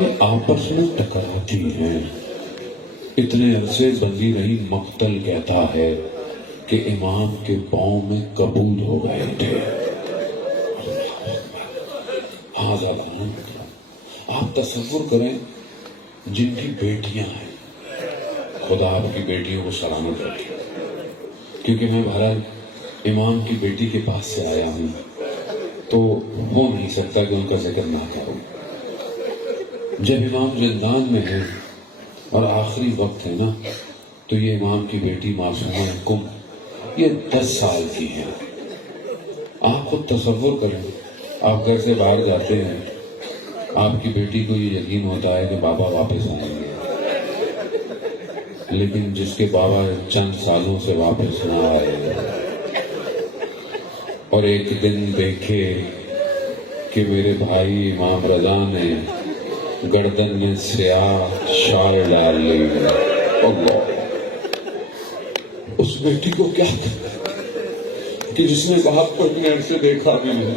یہ آپس میں ٹکراتی ہیں. اتنے عرصے بندی رہی مقتل کہتا ہے کہ امام کے پاؤں میں قبول ہو گئے تھے. آپ تصور کریں جن کی بیٹیاں ہیں، خدا آپ کی بیٹیوں کو سلامت رکھے، کیونکہ میں بہرحال امام کی بیٹی کے پاس سے آیا ہوں تو ہو نہیں سکتا کہ ان کا ذکر نہ کروں. جب امام زندان میں ہے اور آخری وقت ہے نا، تو یہ امام کی بیٹی معصومہ کم یہ 10 سال کی ہے. آپ خود تصور کریں، آپ گھر سے باہر جاتے ہیں، آپ کی بیٹی کو یہ یقین ہوتا ہے کہ بابا واپس آئیں گے، لیکن جس کے بابا چند سالوں سے واپس نہ آئے اور ایک دن دیکھے کہ میرے بھائی امام رضا نے گردن میں سیاہ شال ڈال لی، اللہ، اس بیٹی کو کیا کہ جس نے باپ کو اتنے عرصے دیکھا بھی نہیں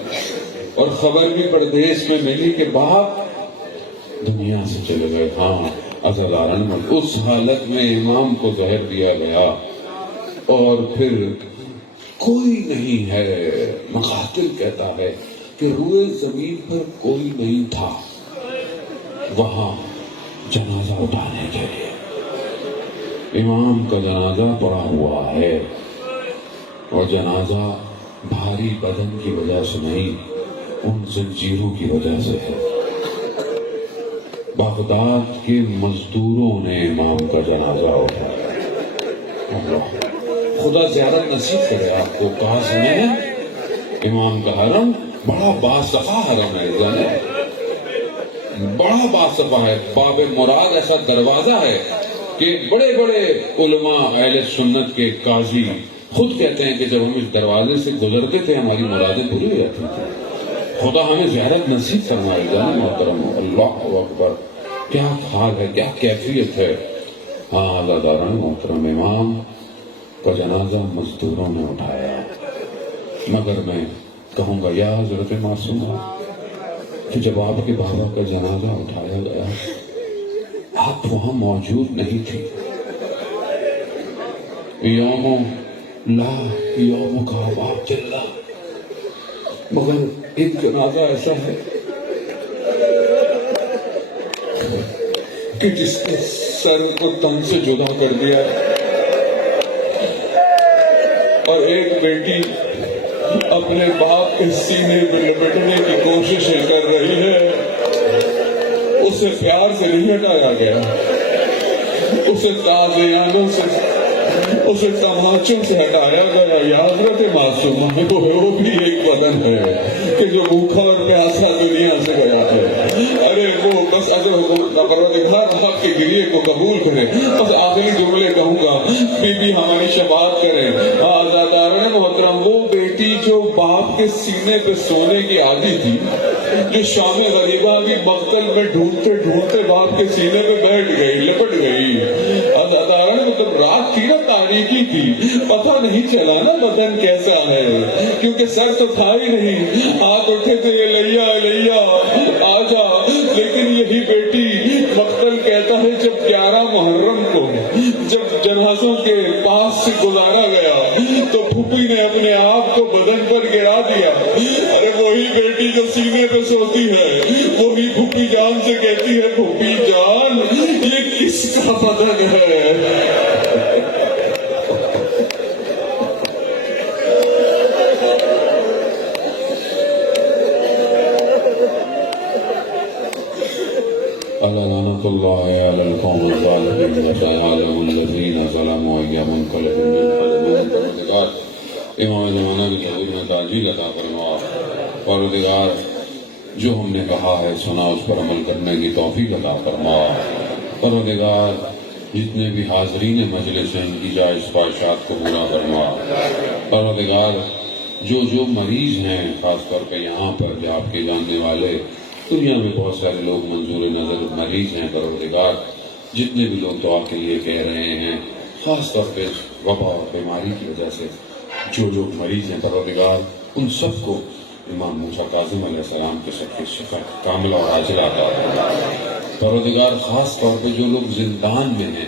اور خبر بھی پردیس میں ملی کہ باپ دنیا سے چلے گئے. ہاں عزادارن، اس حالت میں امام کو زہر دیا گیا اور پھر کوئی نہیں ہے. مقاتل کہتا ہے کہ روئے زمین پر کوئی نہیں تھا وہاں جنازہ اٹھانے کے لیے. امام کا جنازہ پڑا ہوا ہے اور جنازہ بھاری بدن کی وجہ سے نہیں، ان زنجیروں کی وجہ سے ہے. بغداد کے مزدوروں نے امام کا جنازہ اٹھایا. اللہ، خدا زیارت نصیب کرے آپ کو. کاش میں امام کا حرم بڑا باصفا حرم ہے، بڑا باصفا ہے. باب مراد ایسا دروازہ ہے کہ بڑے بڑے علماء اہل سنت کے قاضی خود کہتے ہیں کہ جب ہم اس دروازے سے گزرتے تھے ہماری مرادیں پوری ہو جاتی تھیں. خدا ہمیں زیارت نصیب فرمائے گا محترم. اللہ اکبر، کیا حال ہے، کیا کیفیت ہے. ہاں عزاداران محترم، امام کا جنازہ مزدوروں نے اٹھایا. مگر میں کہوں گا یا حضرت معصومہ کہ جب آپ کے بابا کا جنازہ اٹھایا گیا آپ وہاں موجود نہیں تھی. یوم لا یوم کا باب چلا، مگر ایک جنازہ ایسا ہے کہ جس نے سر کو تن سے جدا کر دیا اور ایک بیٹی اپنے باپ کے سینے میں لپٹنے کی کوششیں کر رہی ہے. اسے پیار سے نہیں ہٹایا گیا، اسے تازیانوں سے، اسے تماچوں سے ہٹایا گیا. یا حضرت معصومہ، وہ بھی ایک بدن ہے کہ جو بھوکا اور پیاسا دنیا سے گیا ہے. ارے وہ بس پروردگار آپ کے گریے کو قبول کرے. بس آخری جملے کہوں گا، بی بی ہماری شفاعت کرے. عزاداران محترم، وہ بیٹی جو باپ کے سینے پہ سونے کی عادی تھی، جو شام غریبہ کی مقتل میں ڈھونڈتے ڈھونڈتے باپ کے سینے پہ بیٹھ گئی، لپٹ گئی. عزاداران مطلب رات تھی نا، تاریکی تھی، پتہ نہیں چلا نا بدن کیسا ہے، کیونکہ سر تو تھا ہی نہیں. ہاتھ اٹھے تھے لیا لیا آجا، لیکن یہی بیٹی مقتل کہتا ہے جب 11 محرم کو جب جنازوں کے پاس سے گزارا گیا تو پھوپھی نے اپنے آپ کو بدن پر گرا دیا. ارے وہی بیٹی جو سینے پہ سوتی ہے وہی پھوپھی جان سے کہتی ہے، پھوپھی جان یہ کس کا بدن ہے؟ لعنت اللہ علی القوم الظالمین وسيعلم الذین ظلموا أي منقلب منقلبون. امام زمانہ کی تحویل میں تاجیل عطا فرما. پروردگار جو ہم نے کہا ہے سنا اس پر عمل کرنے کی توفیق عطا فرما. پروردگار جتنے بھی حاضرین مجلس ہیں ان کی جائز خواہشات کو پورا فرما. پروردگار جو مریض ہیں خاص طور پہ یہاں پر جو آپ کے جاننے والے، دنیا میں بہت سارے لوگ منظور نظر مریض ہیں، پروردگار جتنے بھی لوگ دعا کے لیے کہہ رہے ہیں، خاص طور پہ وبا اور بیماری کی وجہ سے جو لوگ مریض ہیں، پروردگار ان سب کو امام موسیٰ کاظم علیہ السلام کے صدقے شفا کاملہ اور عاجلہ عطا فرما۔ پروردگار خاص طور پہ جو لوگ زندان میں ہیں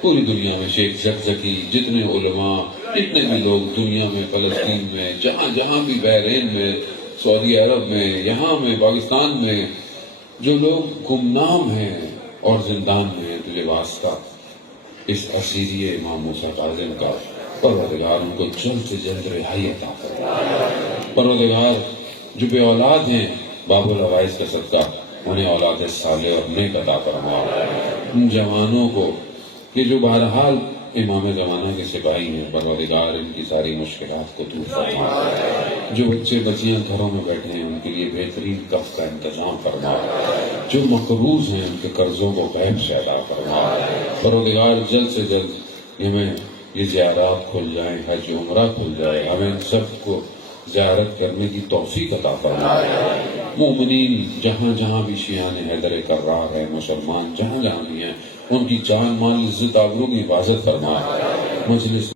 پوری دنیا میں، شیخ زکزکی، جتنے علماء، جتنے بھی لوگ دنیا میں، فلسطین میں، جہاں جہاں بھی، بحرین میں، سعودی عرب میں، یہاں میں، پاکستان میں جو لوگ گمنام ہیں اور زندان میں ہیں، تجھے واسطہ اس اسیری امام موسیٰ کاظم کا پروردگار ان کو جلد سے جلد رہائی عطا فرما۔ پروردگار جو بے اولاد ہیں باب العوائز کا صدقہ انہیں اولاد صالح اور نیک عطا فرما۔ ان جوانوں کو کہ جو بہرحال امام زمانہ کے سپاہی ہیں، پروردگار ان کی ساری مشکلات کو دور فرما۔ جو بچے بچیاں گھروں میں بیٹھے ہیں ان کے لیے بہترین کف کا انتظام فرما۔ جو مقروض ہیں ان کے قرضوں کو غیب سے ادا فرما۔ پروردگار جلد سے جلد ہمیں یہ زیارات کھل جائیں، حج عمرہ کھل جائے، ہمیں سب کو زیارت کرنے کی توفیق عطا فرما۔ مومنین جہاں جہاں بھی شیعان حیدر کرار ہے، مسلمان جہاں جہاں بھی ہیں، ان کی جان مال عزت آبرو کی حفاظت فرما۔ مجلس